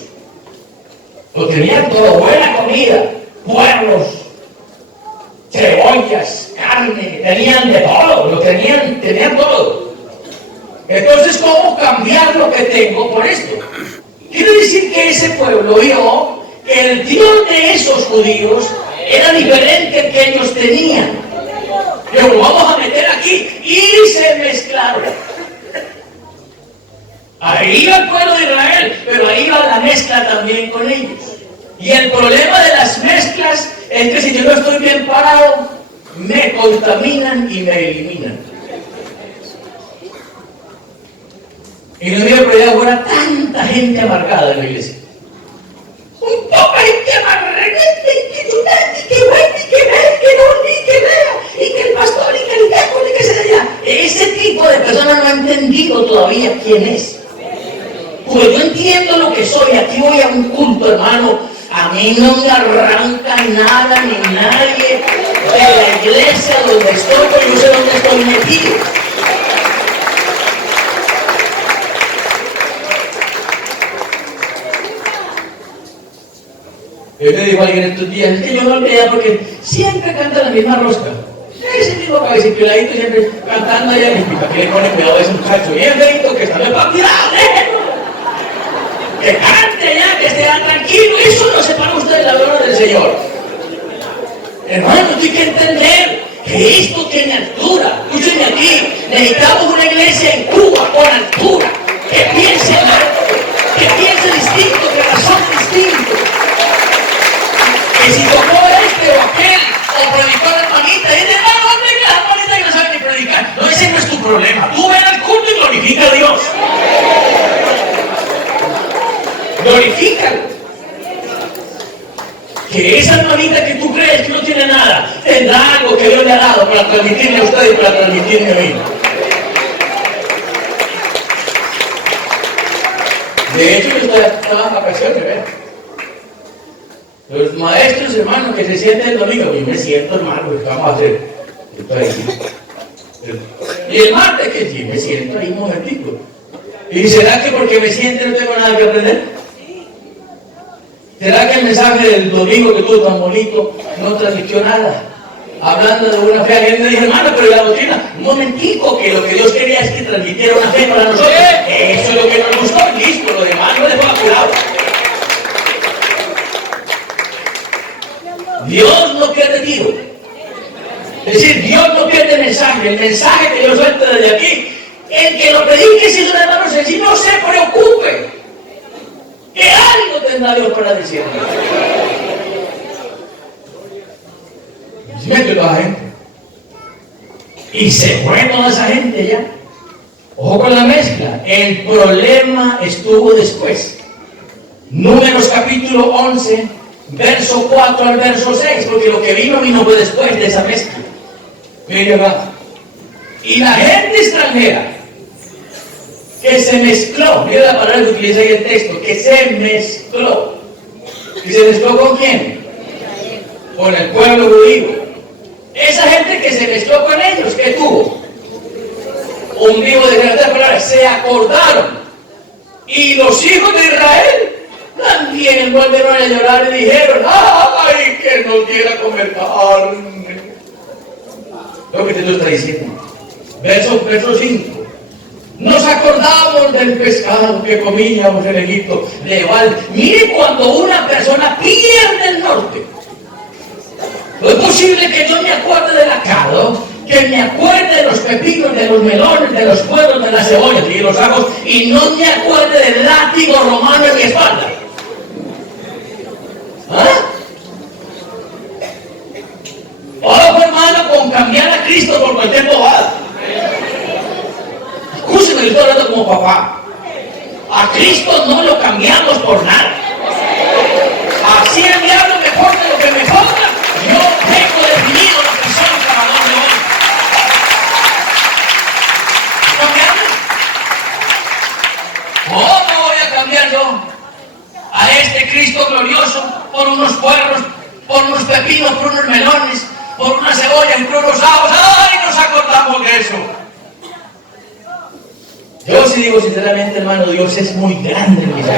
Lo tenían todo, buena comida, pueblos, cebollas, carne, tenían de todo, tenían todo. Entonces, ¿cómo cambiar lo que tengo por esto? Quiere decir que ese pueblo vio que el Dios de esos judíos era diferente al que ellos tenían. Pero lo vamos a meter aquí y se mezclaron. Ahí iba el pueblo de Israel, pero ahí va la mezcla también con ellos. Y el problema de las mezclas es que si yo no estoy bien parado, me contaminan y me eliminan. Y no había prediado fuera tanta gente amargada en la iglesia. Un poco de gente amargada, y que chutante, y que bueno, y que vea, y que no, y que vea, y que el pastor, y que el diácono, y que se allá. Ese tipo de personas no ha entendido todavía quién es. Porque yo entiendo lo que soy, aquí voy a un culto, hermano, a mí no me arranca nada ni nadie de la iglesia donde estoy, porque yo sé dónde estoy metido. Yo le digo a alguien estos días, es que yo no olvidé porque siempre canta la misma rosca. Ese mismo cabecipioladito siempre cantando allá, y para que le pone cuidado a ese muchacho bien feito que está bien para cuidado, que cante ya, que esté tranquilo, eso no separa usted de la gloria del Señor. Hermano, tú hay que entender que esto tiene altura. Escúchenme aquí, necesitamos una iglesia en Cuba con altura, que piense alto, que piense distinto, que razone distinto. Que si tocó este o aquel, o predicó la hermanita, y de hermano, hombre, que la hermanita que no sabe ni predicar. No, ese no es tu problema. Tú ven al culto y glorifica a Dios. Glorifícalo. Que esa hermanita que tú crees que no tiene nada, tendrá algo que Dios le ha dado para transmitirle a usted y para transmitirme a mí. De hecho, yo estaba en vacaciones, ¿ves? Los maestros, hermanos, que se sienten el domingo, yo me siento, hermano, ¿qué vamos a hacer? Estoy aquí. Y el martes, que sí, me siento ahí un momentico. ¿Y será que porque me siento no tengo nada que aprender? ¿Será que el mensaje del domingo que tuvo tan bonito no transmitió nada? Hablando de una fe, alguien me dijo, hermano, pero la doctrina, un momentico, que lo que Dios quería es que transmitiera una fe para nosotros. Eso es lo que nos gustó, listo, lo demás lo dejó apurado. Dios no pierde tiro. Es decir, Dios no pierde mensaje. El mensaje que yo suelto desde aquí, el que lo predique, si es un hermano sencillo, no se preocupe. Que algo tendrá Dios para decirle. Se mete toda la gente. Y se fue toda esa gente ya. Ojo con la mezcla. El problema estuvo después. Números capítulo 11, verso 4 al verso 6. Porque lo que vino fue después de esa mezcla. Mire acá. Y la gente extranjera que se mezcló, mira la palabra que utiliza ahí el texto, que se mezcló. ¿Y se mezcló con quién? Con el pueblo judío. Esa gente que se mezcló con ellos, ¿qué tuvo? Un vivo de palabras, se acordaron. Y los hijos de Israel también volvieron a llorar y dijeron, ¡ay, que nos diera a comer carne! Lo que te está diciendo. Verso 5. Nos acordamos del pescado que comíamos en Egipto. Mire cuando una persona pierde el norte. No es posible que yo me acuerde del acado, que me acuerde de los pepinos, de los melones, de los puerros, de las cebollas y los ajos, y no me acuerde del látigo romano en mi espalda. ¿Ah? Ojo, hermano, con cambiar a Cristo por cualquier bobada. Escúcheme, estoy hablando como papá. A Cristo no lo cambiamos por nada. Así el diablo me ponga lo que me ponga, yo tengo definido lo que soy para darle hoy. ¿Cómo voy a cambiar yo a este Cristo glorioso por unos puerros, por unos pepinos, por unos melones, por unas cebollas y por unos ajos? ¡Ay, nos acordamos de eso! Yo sí digo sinceramente, hermano, Dios es muy grande en mi vida.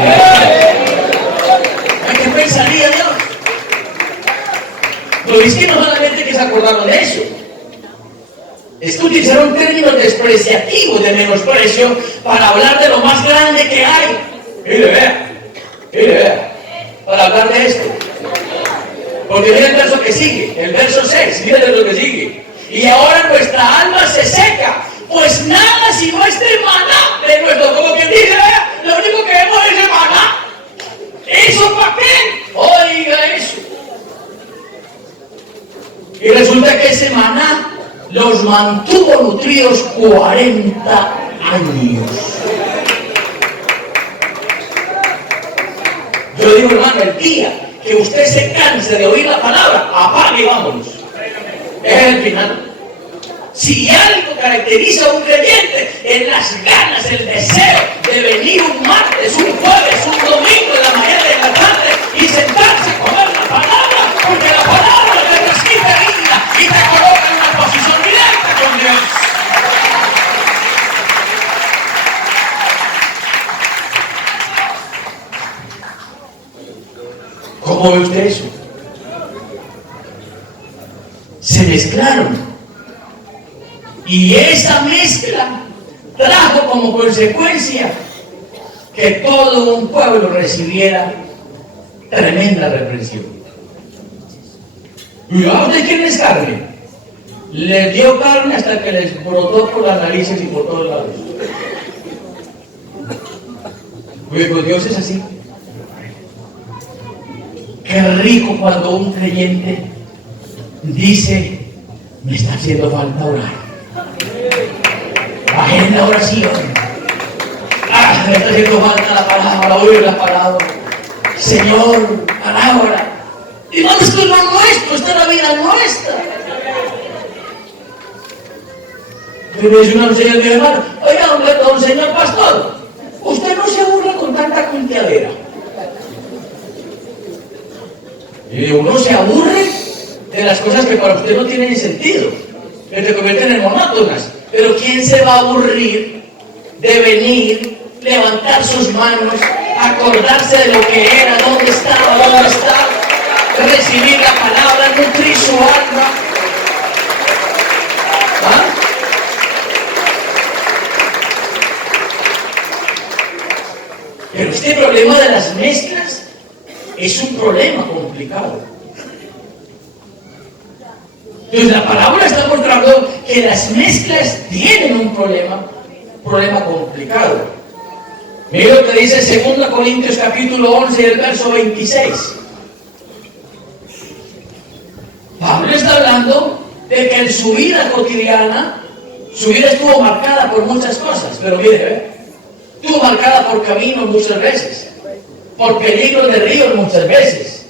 ¿Qué pensaría Dios? Lo es que no solamente que se acordaron de eso, es que utilizaron términos despreciativos, de menosprecio, para hablar de lo más grande que hay. Mire, vea, para hablar de esto. Porque mira el verso que sigue, el verso 6, mira lo que sigue. Y ahora nuestra alma se seca, pues nada sino este maná de nuestro, como quien dice, vea, lo único que vemos es el maná. ¿Eso para qué? Oiga eso. Y resulta que ese maná los mantuvo nutridos 40 años. Yo digo, hermano, el día que usted se canse de oír la palabra, apague y vámonos. Es el final. Si algo caracteriza a un creyente, es las ganas, el deseo de venir un martes, un jueves, un domingo, en la mañana y en la tarde, y sentarse a comer la palabra, porque la palabra te transmite vida y te coloca en una posición directa con Dios. ¿Cómo ve usted eso? Se mezclaron. Y esa mezcla trajo como consecuencia que todo un pueblo recibiera tremenda reprensión. ¿Y a usted quién es carne? Les dio carne hasta que les brotó por las narices y por todos lados. Oye, pues Dios es así. Qué rico cuando un creyente dice, me está haciendo falta orar. Bajé en la oración. Me está haciendo falta la palabra, oír la palabra. Señor, palabra. Y vamos, esto es lo nuestro, esta es la vida nuestra. Yo le dice una señora a mi hermano, oiga, don señor pastor, usted no se aburre con tanta cuenteadera. Y le digo, uno se aburre de las cosas que para usted no tienen sentido, que se convierten en monótonas. Pero ¿quién se va a aburrir de venir, levantar sus manos, acordarse de lo que era, dónde estaba, recibir la palabra, nutrir su alma? ¿Ah? Pero este problema de las mezclas es un problema complicado. Entonces la parábola está mostrando que las mezclas tienen un problema complicado. Mira lo que dice 2 Corintios capítulo 11 y el verso 26. Pablo está hablando de que en su vida cotidiana, su vida estuvo marcada por muchas cosas, pero mire, estuvo marcada por caminos muchas veces, por peligros de ríos muchas veces,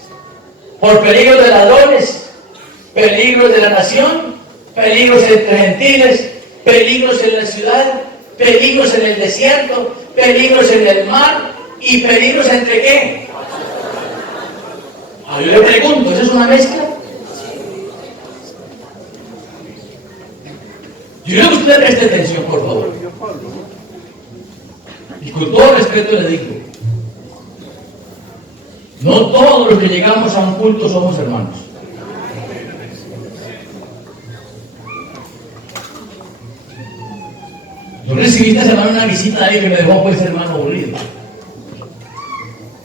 por peligros de ladrones, peligros de la nación, peligros entre gentiles, peligros en la ciudad, peligros en el desierto, peligros en el mar y peligros entre ¿qué? Yo le pregunto, ¿eso es una mezcla? Yo quiero que usted preste atención, por favor. Y con todo respeto le digo, no todos los que llegamos a un culto somos hermanos. Yo recibí esta semana una visita de alguien que me dejó pues hermano aburrido.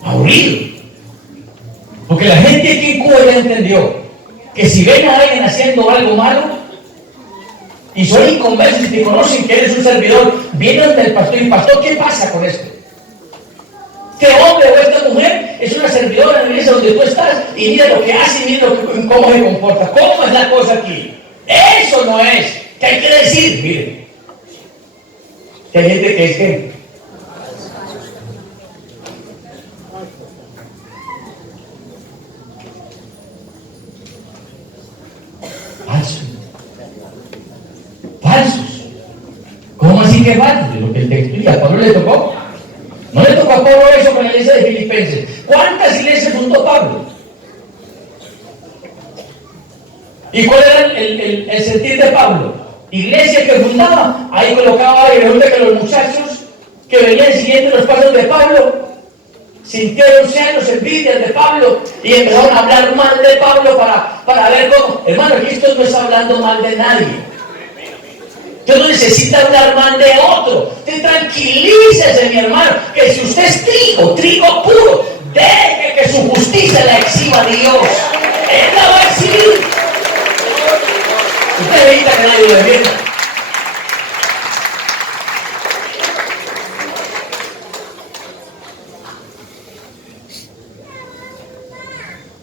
Aburrido. Porque la gente aquí en Cuba ya entendió que si ven a alguien haciendo algo malo y son inconversos y te conocen que eres un servidor, vienen del pastor y pastor, ¿qué pasa con esto? ¿Qué hombre o esta mujer es una servidora en la iglesia donde tú estás y mira lo que hace y mira cómo se comporta? ¿Cómo es la cosa aquí? Eso no es. ¿Qué hay que decir? Miren, que hay gente que es que falsos. ¿Cómo así que falsos? De lo que el texto y a Pablo le tocó. No le tocó a Pablo eso con la iglesia de Filipenses. ¿Cuántas iglesias fundó Pablo? ¿Y cuál era el sentir de Pablo? Iglesia que fundaba, ahí colocaba, y resulta que los muchachos que venían siguiendo los pasos de Pablo sintieron celos, envidias de Pablo y empezaron a hablar mal de Pablo para ver cómo. Hermano, Cristo no está hablando mal de nadie. Usted no necesita hablar mal de otro. Usted tranquilícese, mi hermano, que si usted es trigo puro, deje que su justicia la exhiba Dios. Él la va a exhibir. Usted evita que nadie lo defienda.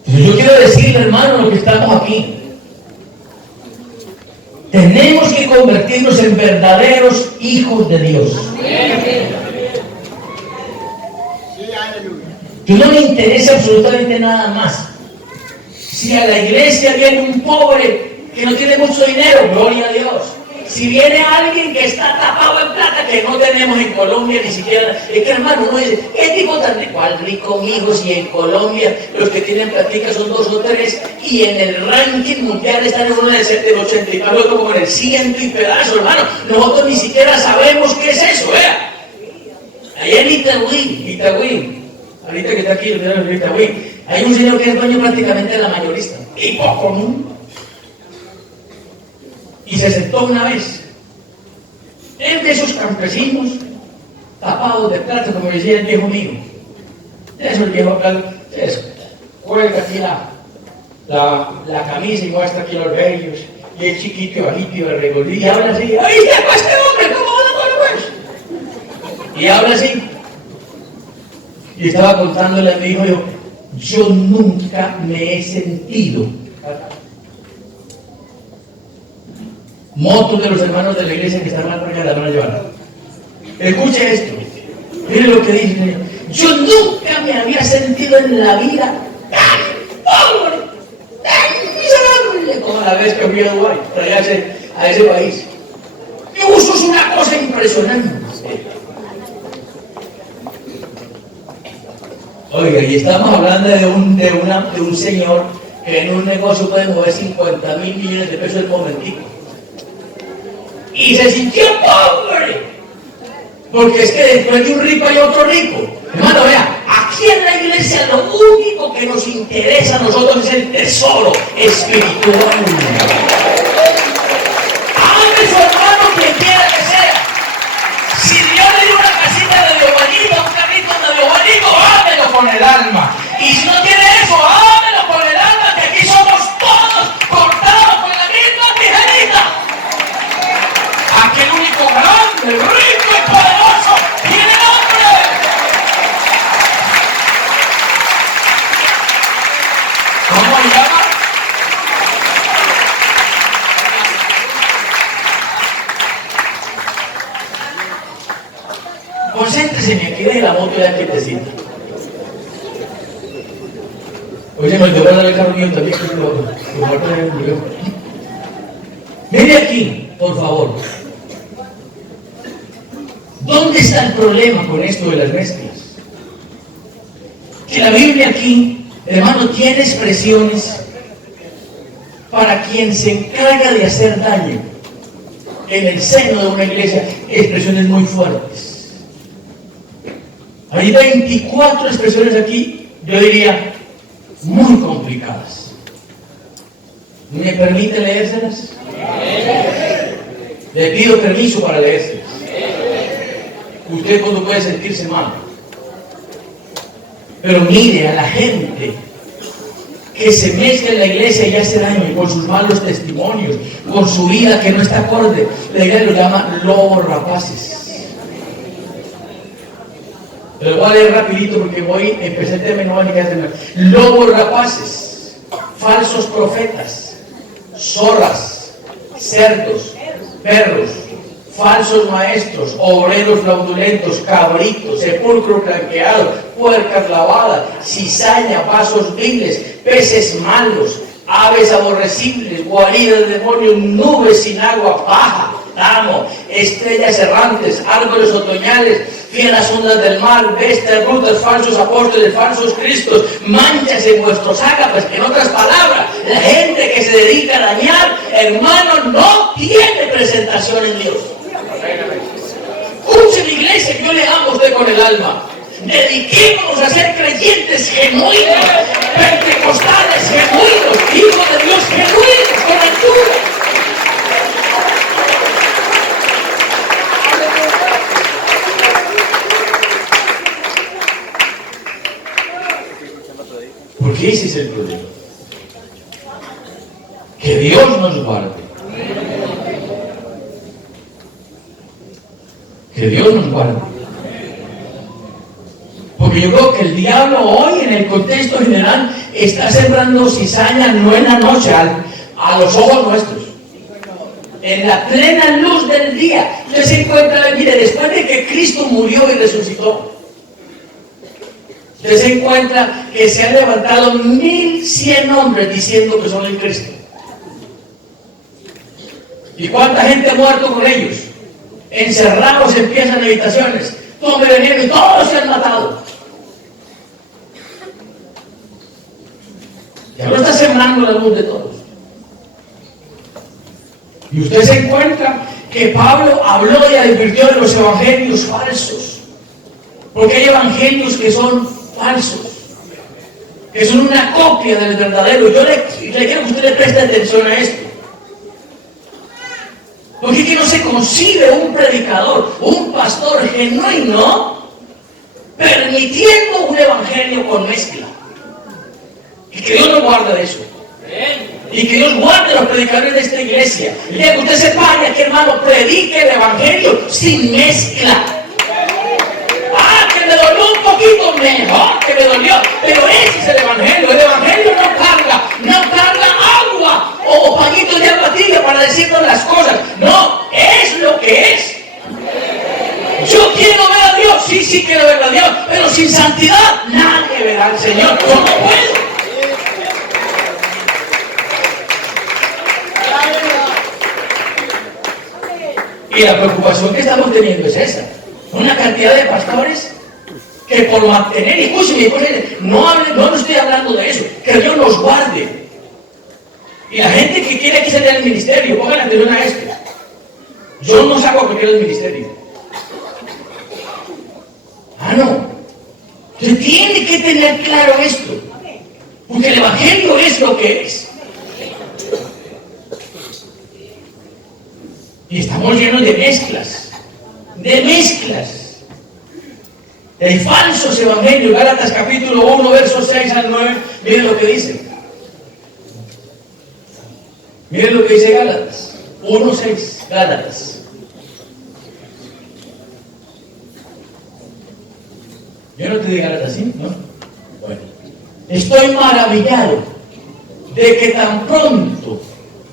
Yo quiero decirle, hermano, lo que estamos aquí. Tenemos que convertirnos en verdaderos hijos de Dios. Que no le interese absolutamente nada más. Si a la iglesia viene un pobre que no tiene mucho dinero, gloria a Dios. Si viene alguien que está tapado en plata, que no tenemos en Colombia ni siquiera, es que hermano, uno dice, ¿qué tipo tan rico? ¿Cuál rico, mijo? Si en Colombia los que tienen platica son 2 o 3, y en el ranking mundial están en uno del 80 y el otro como en el 100 y pedazo, hermano. Nosotros ni siquiera sabemos qué es eso, vea. Allá en Itagüí, ahorita que está aquí, el Itagüí, hay un señor que es dueño prácticamente de la mayorista, y poco común. Y se sentó una vez. Es de esos campesinos tapados de plata, como decía el viejo mío. De esos viejos platos. Cuelga aquí la camisa y muestra aquí los vellos. Y el chiquito y bajito y berregolí. Y habla así. ¡Ahí está este hombre! ¿Cómo va a pues? Y habla así. Y estaba contándole a mi hijo, yo nunca me he sentido. Motos de los hermanos de la iglesia que están mal por allá la van a llevar. Escuche esto. Mire lo que dice. Yo nunca me había sentido en la vida tan pobre, tan miserable como la vez que fui a Dubái, a ese país. Y eso es una cosa impresionante. Oiga, y estamos hablando de un señor que en un negocio puede mover 50.000 millones de pesos en un momentico. Y se sintió pobre, porque es que después de un rico hay otro rico. Hermano, vea, aquí en la iglesia lo único que nos interesa a nosotros es el tesoro espiritual. Ame su hermano quien quiera que sea. Si Dios le dio una casita medio bonita, un carrito medio bonito, ámelo con el alma. Y si no tiene eso, ámelo con el alma, que aquí somos todos cortados con la misma tijerita. Aquel único grande, rico y poderoso tiene nombre. ¿Cómo se llama? Concéntrese en aquí de la moto ya quietecita. Oye, no, yo voy a darle el carro mío también. Mire aquí, por favor. ¿Dónde está el problema con esto de las mezclas? Que la Biblia aquí, hermano, tiene expresiones para quien se encarga de hacer daño en el seno de una iglesia, expresiones muy fuertes. Hay 24 expresiones aquí, yo diría, muy complicadas. ¿Me permite leérselas? Le pido permiso para leérselas. Usted cuando puede sentirse mal. Pero mire a la gente que se mezcla en la iglesia y hace daño, y con sus malos testimonios, con su vida que no está acorde. La iglesia lo llama lobos rapaces. Lo voy a leer rapidito porque empecé el tema y no voy a ni hacer. Lobos rapaces, falsos profetas, zorras, cerdos, perros, falsos maestros, obreros fraudulentos, cabritos, sepulcro blanqueado, puercas lavadas, cizaña, vasos viles, peces malos, aves aborrecibles, guaridas de demonios, nubes sin agua, paja, tamo, estrellas errantes, árboles otoñales, fieras ondas del mar, bestias brutas, falsos apóstoles, falsos cristos, manchas en vuestros ágapes. En otras palabras, la gente que se dedica a dañar, hermano, no tiene presentación en Dios. Escuche, mi iglesia, yo le amo a usted con el alma. Dediquémonos a ser creyentes genuinos, pentecostales genuinos, hijos de Dios genuinos, con altura. Porque ese es el problema. Que Dios nos guarde. Que Dios nos guarde. Porque yo creo que el diablo hoy, en el contexto general, está sembrando cizaña no en la noche, a los ojos nuestros. En la plena luz del día. Usted se encuentra, mire, después de que Cristo murió y resucitó, usted se encuentra que se han levantado 1100 hombres diciendo que son el Cristo. ¿Y cuánta gente ha muerto con ellos? Encerrados en piezas de habitaciones, tomen veneno y todos se han matado. Ya no está sembrando la luz de todos. Y usted se encuentra que Pablo habló y advirtió de los evangelios falsos. Porque hay evangelios que son falsos, que son una copia del verdadero. Yo le quiero que usted le preste atención a esto. Porque es que no se concibe un predicador, un pastor genuino, permitiendo un evangelio con mezcla. Y que Dios nos guarde de eso. Y que Dios guarde a los predicadores de esta iglesia. Y que usted se pare aquí, hermano, predique el evangelio sin mezcla. Ah, que me dolió un poquito mejor, que me dolió. Pero ese es el evangelio. El evangelio no carga agua o pañitos de agua tibia para decirnos las cosas. No, es lo que es. Yo quiero ver a Dios, sí quiero ver a Dios, pero sin santidad nadie verá al Señor. Yo no puedo. Y la preocupación que estamos teniendo es esa. Una cantidad de pastores que por mantener, escúcheme, no estoy hablando de eso, que Dios nos guarde. Y la gente que quiere que salir del ministerio, pongan atención a esto. Yo no saco a cualquiera del ministerio. No. Usted tiene que tener claro esto. Porque el evangelio es lo que es. Y estamos llenos de mezclas. Hay falsos evangelios. Gálatas capítulo 1, versos 6 al 9. Miren lo que dice. Miren lo que dice Gálatas 1:6. Gálatas. Yo no te digo Gálatas, ¿sí? ¿No? Bueno. Estoy maravillado de que tan pronto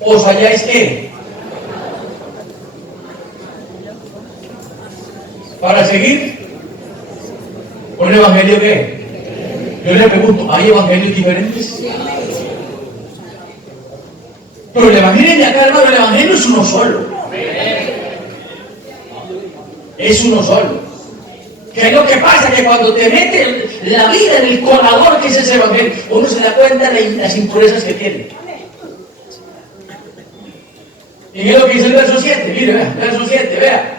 os hayáis ¿qué? Para seguir un evangelio ¿qué? Yo le pregunto, ¿hay evangelios diferentes? Pero el evangelio de acá, hermano, el evangelio es uno solo. Es uno solo. ¿Qué es lo que pasa? Que cuando te mete la vida en el colador que es ese evangelio, uno se da cuenta de las impurezas que tiene. Y es lo que dice el verso 7, mire, vea, verso 7, vea.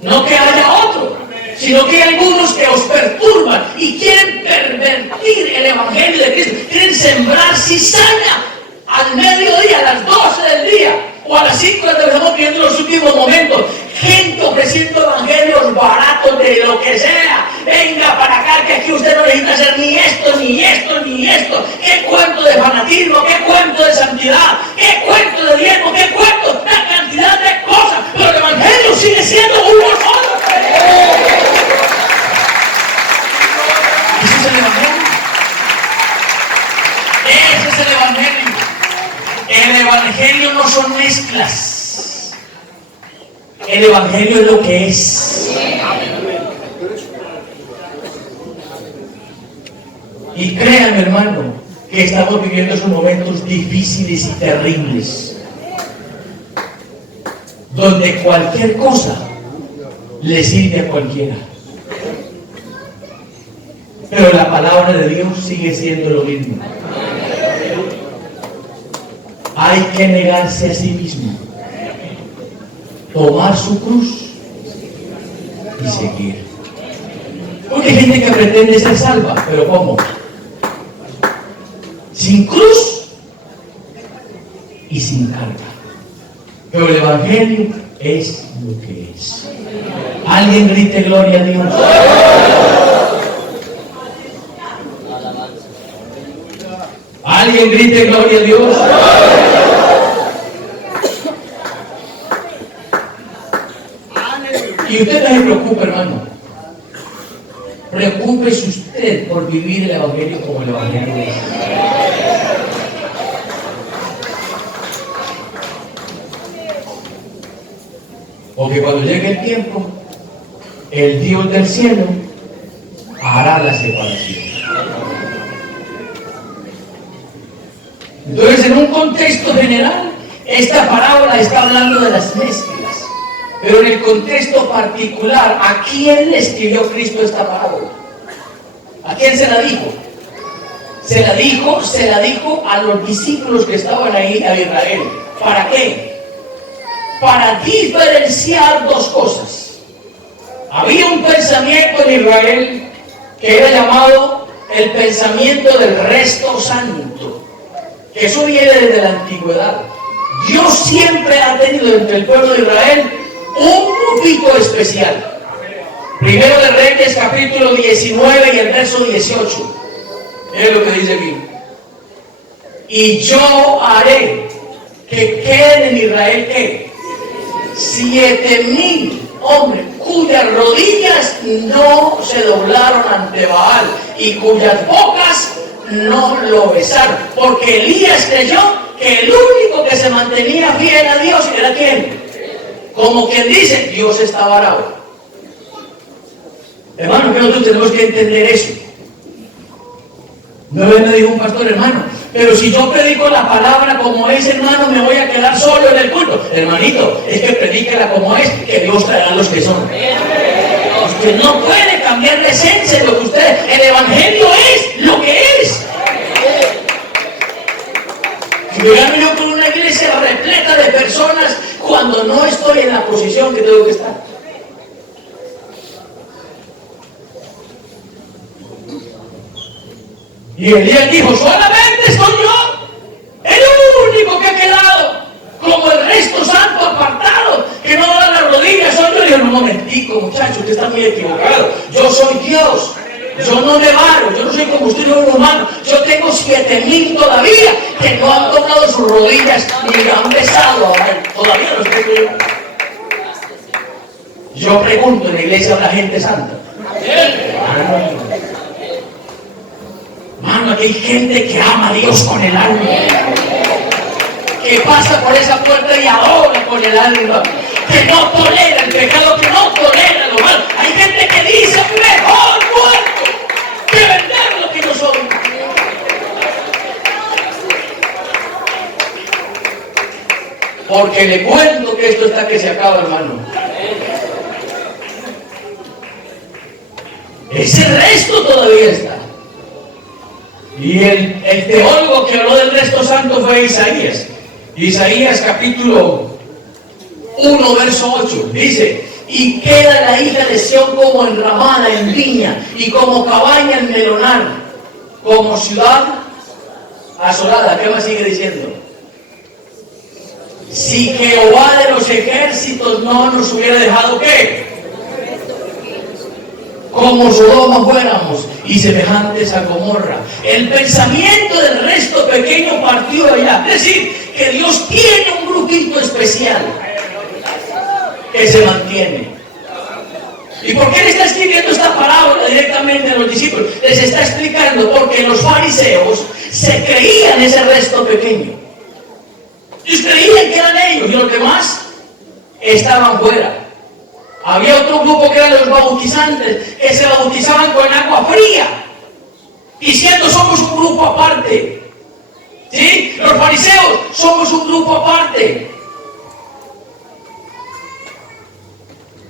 No que haya otro, sino que hay algunos que os perturban y quieren pervertir el evangelio de Cristo, quieren sembrar cizaña al mediodía, a las 12 del día, o a las 5 de la tarde, estamos viendo los últimos momentos, gente ofreciendo evangelios baratos de lo que sea. Venga para acá, que aquí usted no necesita hacer ni esto, ni esto, ni esto. ¿Qué cuento de fanatismo? mezclas. El Evangelio es lo que es. Y créanme, hermano, que estamos viviendo esos momentos difíciles y terribles, donde cualquier cosa le sirve a cualquiera. Pero la palabra de Dios sigue siendo lo mismo. Hay que negarse a sí mismo, tomar su cruz y seguir. Porque hay gente que pretende ser salva, pero ¿cómo? Sin cruz y sin carga. Pero el Evangelio es lo que es. Alguien grite gloria a Dios. Alguien grite gloria a Dios. Y usted no se preocupe, hermano. Preocúpese usted por vivir el Evangelio como el Evangelio es. Porque cuando llegue el tiempo, el Dios del cielo hará la separación. Entonces, en un contexto general, esta parábola está hablando de las mezclas. Pero en el contexto particular, ¿a quién le escribió Cristo esta parábola? ¿A quién se la dijo? Se la dijo a los discípulos que estaban ahí, a Israel. ¿Para qué? Para diferenciar dos cosas. Había un pensamiento en Israel que era llamado el pensamiento del resto santo, que eso viene desde la antigüedad. Dios siempre ha tenido entre el pueblo de Israel un grupito especial. Primero de Reyes, capítulo 19 y el verso 18. Es lo que dice aquí. Y yo haré que queden en Israel, ¿qué? 7,000 hombres cuyas rodillas no se doblaron ante Baal y cuyas bocas no lo besaron. Porque Elías creyó que el único que se mantenía fiel a Dios era ¿quién? Como quien dice, Dios está varado. Hermano, que nosotros tenemos que entender eso. Una vez me dijo un pastor, hermano, pero si yo predico la palabra como es, hermano, me voy a quedar solo en el culto. Hermanito, es que predíquela como es, que Dios traerá a los que son. Usted no puede cambiar la esencia de lo que usted, el Evangelio es lo que es. Si me gano yo con una iglesia repleta de personas cuando no estoy en la posición que tengo que estar. Y Elías dijo, solamente soy yo, el único que ha quedado, como el resto santo apartado, que no da las rodillas, soy yo. Y yo, un momentico, muchacho, usted está muy equivocado. Yo soy Dios, yo no me varo, yo no soy como usted, no es un humano. Yo tengo 7,000 todavía que no han doblado sus rodillas ni han besado a él. Todavía los tengo yo. Yo pregunto, ¿en la iglesia habrá gente santa? Mano, aquí hay gente que ama a Dios con el alma, que pasa por esa puerta y adora con el alma, que no tolera el pecado, que no tolera lo malo. Hay gente que dice, mejor muerto que vender lo que no soy. Porque le cuento que esto está que se acaba, hermano. Ese resto todavía está. Y el teólogo que habló del resto santo fue Isaías. Isaías capítulo 1, verso 8. Dice, y queda la hija de Sión como enramada en viña y como cabaña en melonar, como ciudad asolada. ¿Qué más sigue diciendo? Si Jehová de los ejércitos no nos hubiera dejado, ¿qué? Como Sodoma fuéramos y semejantes a Gomorra. El pensamiento del resto pequeño partió de allá. Es decir, que Dios tiene un grupito especial que se mantiene. ¿Y por qué le está escribiendo esta parábola directamente a los discípulos? Les está explicando porque los fariseos se creían ese resto pequeño. Ellos creían que eran ellos y los demás estaban fuera. Había otro grupo que eran los bautizantes, que se bautizaban con agua fría, diciendo somos un grupo aparte. ¿Sí? Los fariseos somos un grupo aparte.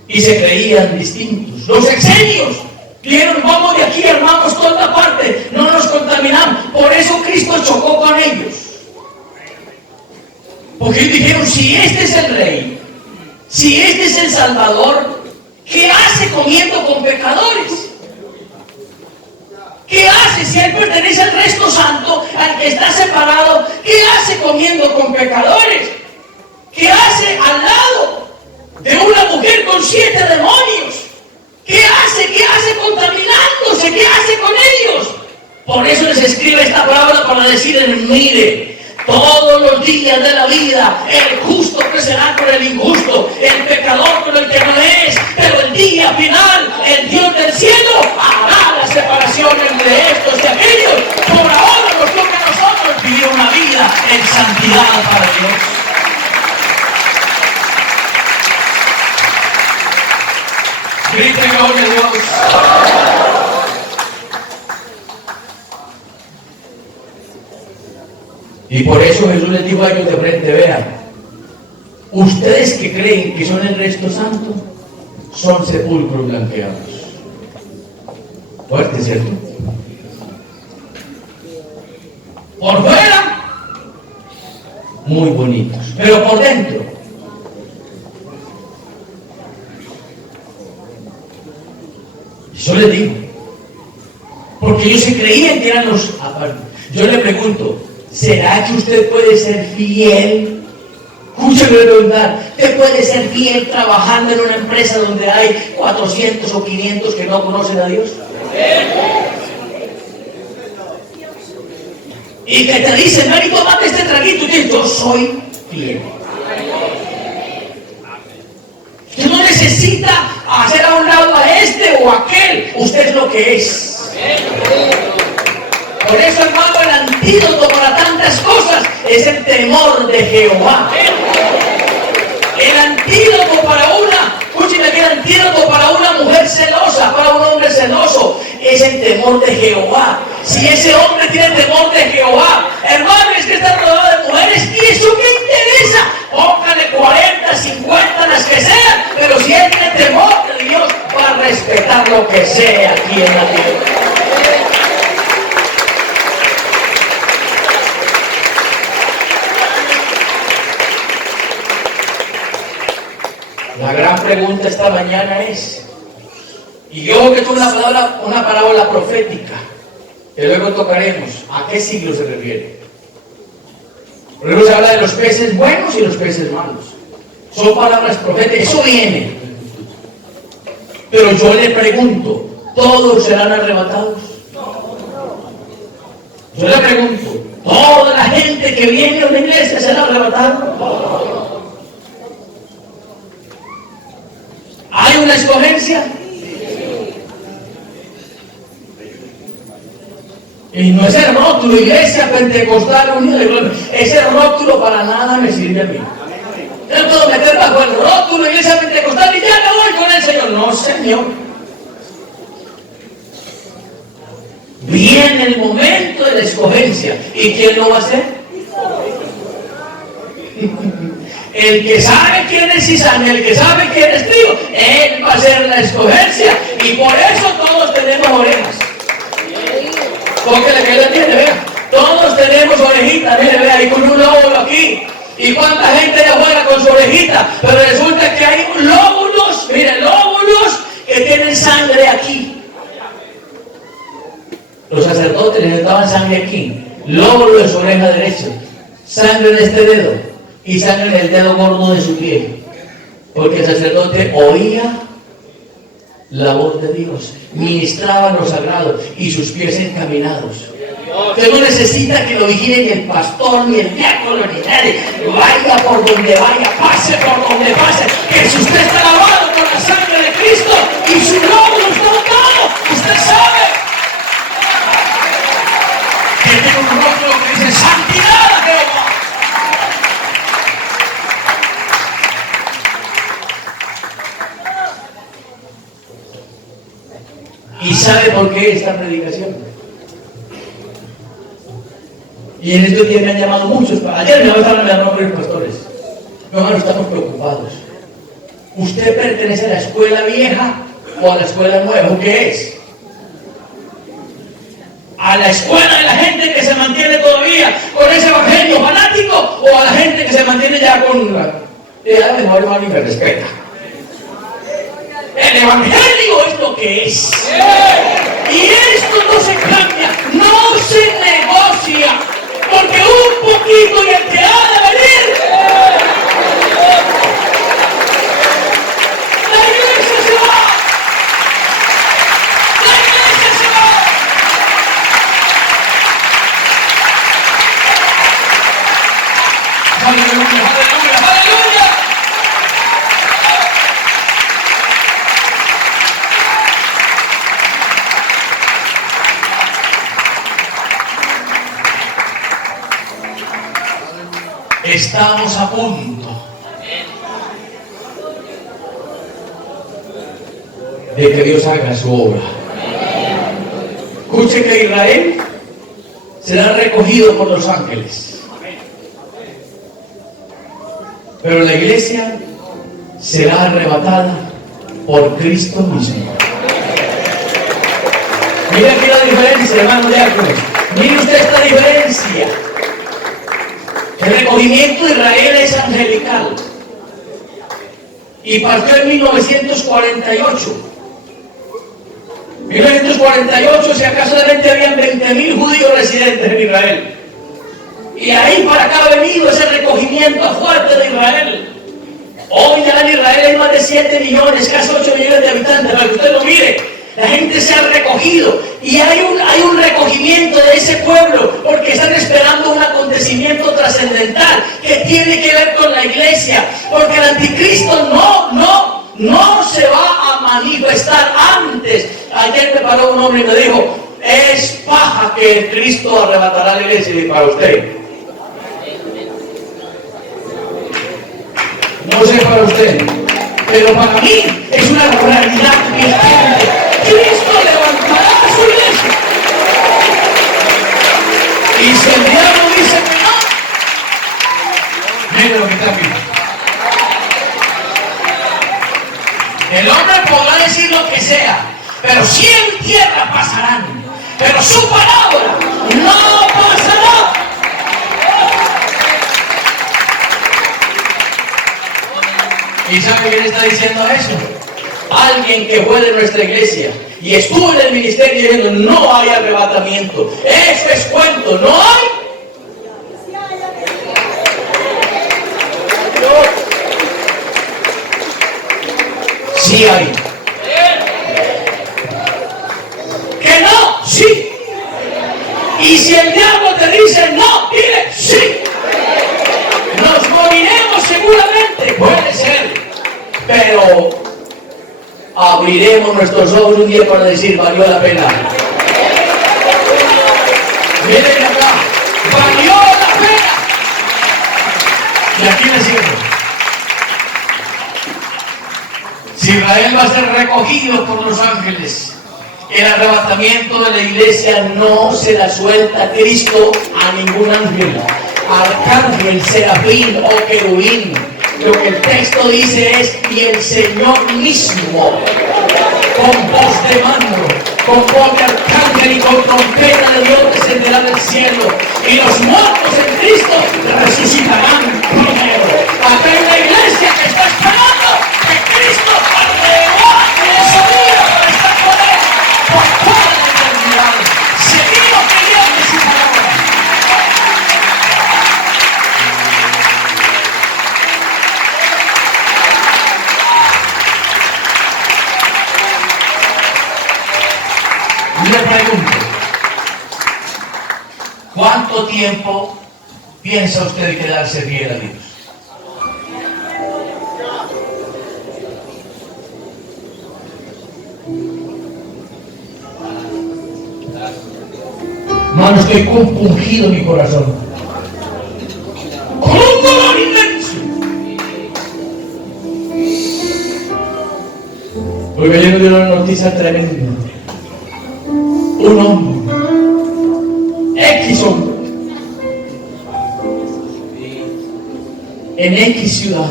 Y se creían distintos. Los exenios dijeron, vamos de aquí, armamos toda esta parte, no nos contaminamos. Por eso Cristo chocó con ellos. Porque ellos dijeron, si este es el Rey, si este es el Salvador, ¿qué hace comiendo con pecadores? ¿Qué hace si él pertenece al resto santo, al que está separado? ¿Qué hace comiendo con pecadores? ¿Qué hace al lado de una mujer con 7 demonios? ¿Qué hace? ¿Qué hace contaminándose? ¿Qué hace con ellos? Por eso les escribe esta palabra para decirles, mire, todos los días de la vida, el justo crecerá con el injusto, el pecador con el que no es, pero el día final, el Dios del cielo hará la separación entre estos y aquellos. Por ahora nos toca a nosotros vivir una vida en santidad para Dios. Griten gloria a Dios. Y por eso Jesús les dijo a ellos de frente, vean, ustedes que creen que son el resto santo, son sepulcros blanqueados. Fuerte, ¿cierto? Por fuera, muy bonitos, pero por dentro, yo les digo, porque ellos se creían que eran los apartados. Yo le pregunto, ¿será que usted puede ser fiel? Escúcheme preguntar, ¿usted puede ser fiel trabajando en una empresa donde hay 400 o 500 que no conocen a Dios? Y que te dicen, ven y tómate este traguito, y tú dices, yo soy fiel. Usted no necesita hacer a un lado a este o a aquel, usted es lo que es. Por eso, hermano, el antídoto para tantas cosas es el temor de Jehová. El antídoto para escúcheme aquí, el antídoto para una mujer celosa, para un hombre celoso, es el temor de Jehová. Si ese hombre tiene temor de Jehová, hermano, es que está rodeado de mujeres, ¿y eso qué interesa? Póngale 40, 50, las que sean, pero si él tiene temor de Dios, va a respetar lo que sea aquí en la tierra. La gran pregunta esta mañana es, y yo creo que es una parábola profética, que luego tocaremos, ¿a qué siglo se refiere? Luego se habla de los peces buenos y los peces malos. Son palabras proféticas, eso viene. Pero yo le pregunto, ¿todos serán arrebatados? Yo le pregunto, ¿toda la gente que viene a una iglesia será arrebatada? ¿Hay una escogencia? Y no es el rótulo, Iglesia Pentecostal Unida, ese rótulo para nada me sirve a mí. Yo puedo meter bajo el rótulo Iglesia Pentecostal y ya me voy con el Señor. No, Señor. Viene el momento de la escogencia. ¿Y quién lo va a hacer? El que sabe quién es cizaña, el que sabe quién es trigo, él va a hacer la escogencia. Y por eso todos tenemos orejas. Tóquele que le tiene, vea. Todos tenemos orejitas, mire, vea, hay con un lóbulo aquí. ¿Y cuánta gente de afuera con su orejita? Pero resulta que hay lóbulos, mire, lóbulos que tienen sangre aquí. Los sacerdotes necesitaban sangre aquí. Lóbulo de su oreja derecha. Sangre en este dedo. Y sangre en el dedo gordo de su pie. Porque el sacerdote oía la voz de Dios, ministraba lo sagrado y sus pies encaminados. Usted no necesita que lo vigile ni el pastor, ni el diácono, ni nadie. Vaya por donde vaya, pase por donde pase, que si usted está lavado con la sangre de Cristo y su lóbulo está todo, usted sabe que tiene un rótulo que dice santidad a Jehová. ¿Y sabe por qué esta predicación? Y en estos días me han llamado muchos. Ayer me llamaron varios pastores. No, hermano, estamos preocupados. ¿Usted pertenece a la escuela vieja o a la escuela nueva? ¿O qué es? ¿A la escuela de la gente que se mantiene todavía con ese evangelio fanático o a la gente que se mantiene ya con mejor hermano y me respeta? El evangelio es lo que es. Y esto no se cambia, no se negocia, porque un poquito y el que ha de venir. La iglesia se va. La iglesia se va. Aleluya, aleluya, aleluya. Estamos a punto de que Dios haga su obra. Escuche que Israel será recogido por los ángeles, pero la iglesia será arrebatada por Cristo mismo. Mire aquí la diferencia, hermano diáconos. Mire usted esta diferencia. El recogimiento de Israel es angelical y partió en 1948. 1948, si acaso solamente habían 20.000 judíos residentes en Israel. Y ahí para acá ha venido ese recogimiento fuerte de Israel. Hoy ya en Israel hay más de 7 millones, casi 8 millones de habitantes, para que usted lo mire. La gente se ha recogido y hay un recogimiento de ese pueblo porque están esperando un acontecimiento trascendental que tiene que ver con la iglesia, porque el anticristo no se va a manifestar antes. Ayer me paró un hombre y me dijo: es paja que el Cristo arrebatará la iglesia. Y para usted, no sé para usted, pero para mí es una realidad vigente. Cristo levantará a su iglesia. Y si el diablo dice que no, mire lo que está aquí. El hombre podrá decir lo que sea, pero cielo y tierra pasarán, pero su palabra no pasará. ¿Y sabe quién está diciendo eso? Alguien que fue de nuestra iglesia y estuvo en el ministerio diciendo: no hay arrebatamiento, eso es cuento, no hay. Sí hay. Que no, sí. Y si el diablo te dice no, dile sí. Nos moriremos seguramente, puede ser, pero abriremos nuestros ojos un día para decir: valió la pena. Miren acá, valió la pena. Y aquí les digo: si Israel va a ser recogido por los ángeles, el arrebatamiento de la iglesia no se la suelta Cristo a ningún ángel, arcángel, serafín o querubín. Lo que el texto dice es: y el Señor mismo, con voz de mando, con voz de arcángel y con trompeta de Dios, descenderá del cielo, y los muertos en Cristo resucitarán primero. Acá hay una iglesia que está esperando que Cristo arrebate su vida para estar con él por toda la eternidad. Seguimos creyendo en su palabra. Le pregunto: ¿cuánto tiempo piensa usted quedarse fiel a Dios? Hermano, estoy compungido en mi corazón con un dolor inmenso. Hoy me lleno de una noticia tremenda. un hombre, X hombre, en X ciudad,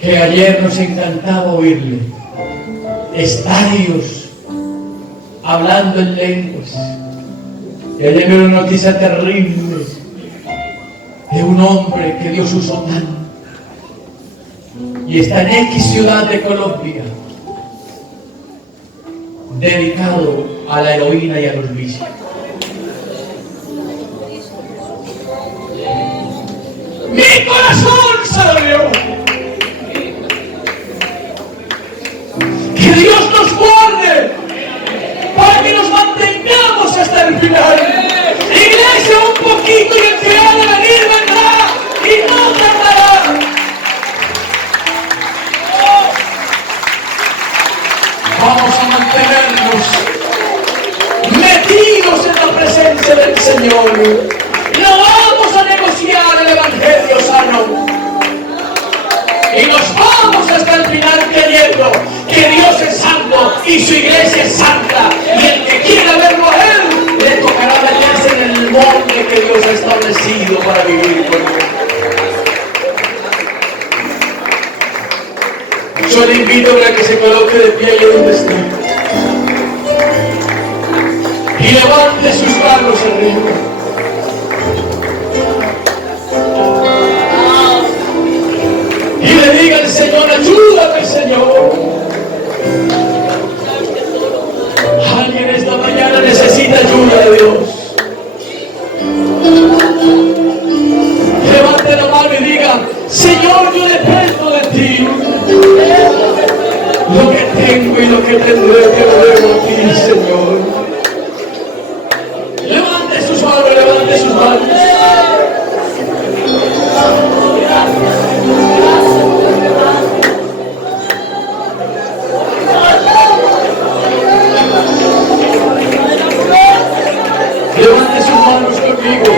que ayer nos encantaba oírle, estadios, hablando en lenguas. Y ayer vino una noticia terrible de un hombre que Dios usó tanto y está en X ciudad de Colombia, dedicado a la heroína y a los vicios. Mi corazón se dolió. Que Dios nos guarde para que nos mantengamos hasta el final. Iglesia, un poquito y el que ha de venir vendrá y no tardará. Vamos a mantenernos metidos en la presencia del Señor. No vamos a negociar el evangelio sano. Y nos vamos hasta el final creyendo que Dios es santo y su iglesia es santa. Y el que quiera verlo a Él, le tocará meterse en el molde que Dios ha establecido para vivir con Él. Yo le invito a que se coloque de pie y donde esté. Y levante sus manos arriba. Y le diga al Señor, ayúdame, Señor. Alguien esta mañana necesita ayuda de Dios. Levante la mano y diga, Señor, yo dependo de ti. Lo que tengo y lo que tendré te lo debo a ti, Señor. Levante sus manos, levante sus manos. Levante sus manos conmigo.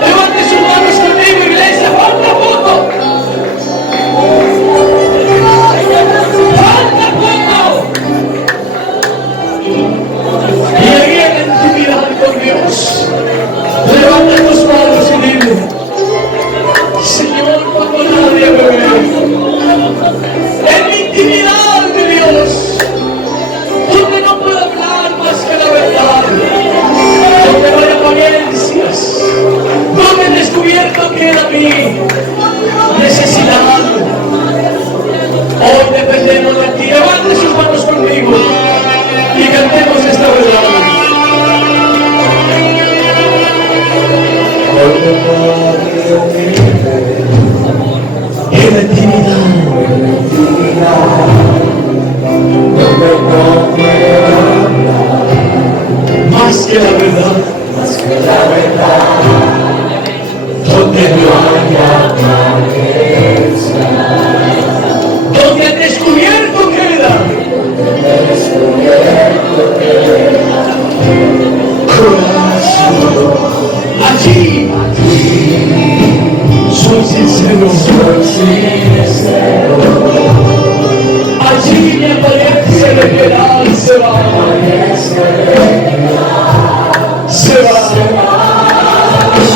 Levante sus manos conmigo, iglesia. Falta poco. Falta poco. Y llegué a la intimidad con Dios. Levante tus manos y dile, Señor, cuando nadie me ve, en mi intimidad de Dios, donde no puedo hablar más que la verdad, donde no hay apariencias, donde el descubierto queda mi necesidad. Hoy dependemos de ti. Levante sus manos conmigo y cantemos esta verdad. En la intimidad, más que la verdad, donde no haya apariencia, donde el descubierto queda, corazón, allí soy sincero, allí mi apariencia de piedad se va,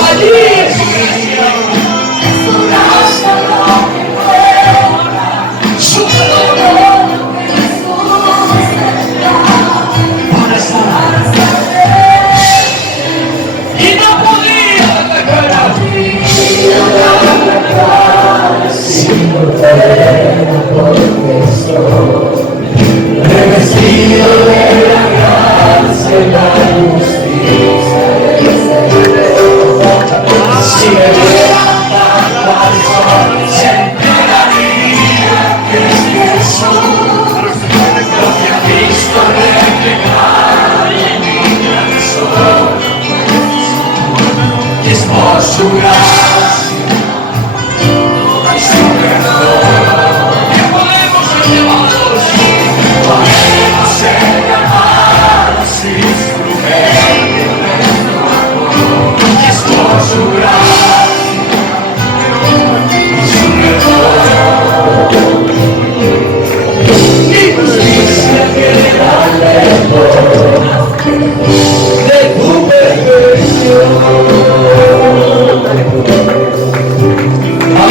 allí es su gracia, su perdón, para estar, y no podía atacar a ti. Si no fuera porque soy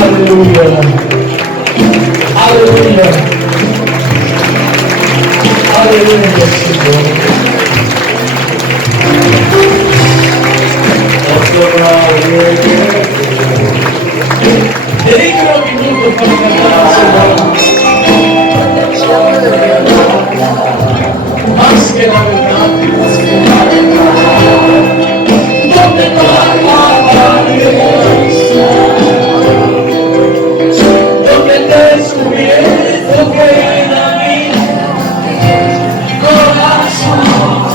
Aleluya. Aleluya. Aleluya, Señor. Dedique unos minutos para cantar al Señor. Más que la verdad. Donde no hay apariencia, donde te he descubierto que era mi corazón,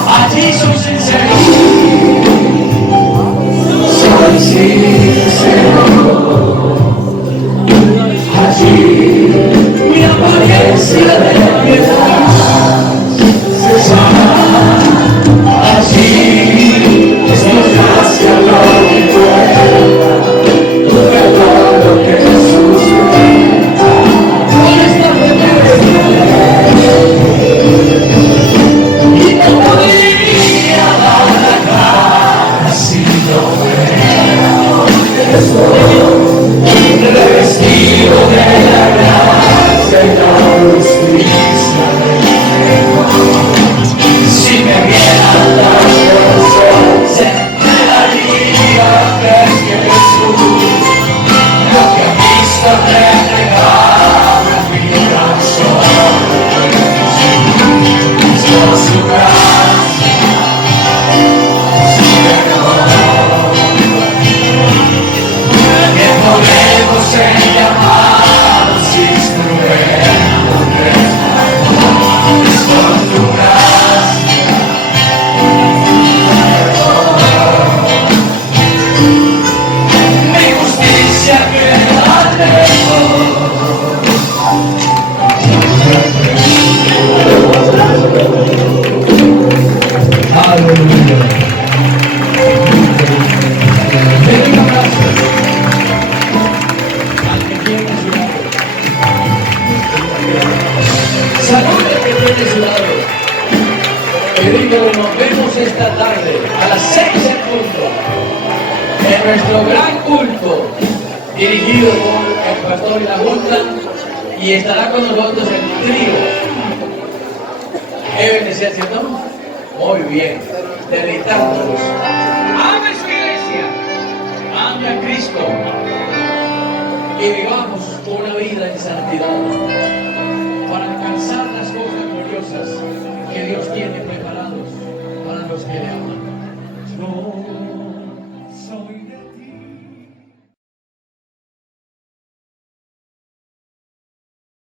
allí soy sincero. Soy sincero. Allí mi apariencia de piedad se sana. Allí es mi gracia lo que pueda, todo lo que sustenta. Con esta fe y no podría dar la cara si no veo esto revestido de la gracia y la justicia de Dios. Si me vieran tan solo, se enteraría que es que Jesús lo que ha visto reflejado en mi corazón es por su gracia, su perdón, que podemos ser llamados instrumentos de su amor. Es por tu gracia. Mi justicia queda lejos. Aleluya. Denle un abrazo al que tiene su lado. Salude al que tiene su lado. Y dígale, nos vemos esta tarde a las 6 en punto en nuestro gran culto dirigido por el pastor y la junta, y estará con nosotros el trío. ¿Qué decía, cierto? Muy bien, deleitándonos. Ame su iglesia, ame a Cristo y vivamos una vida en santidad.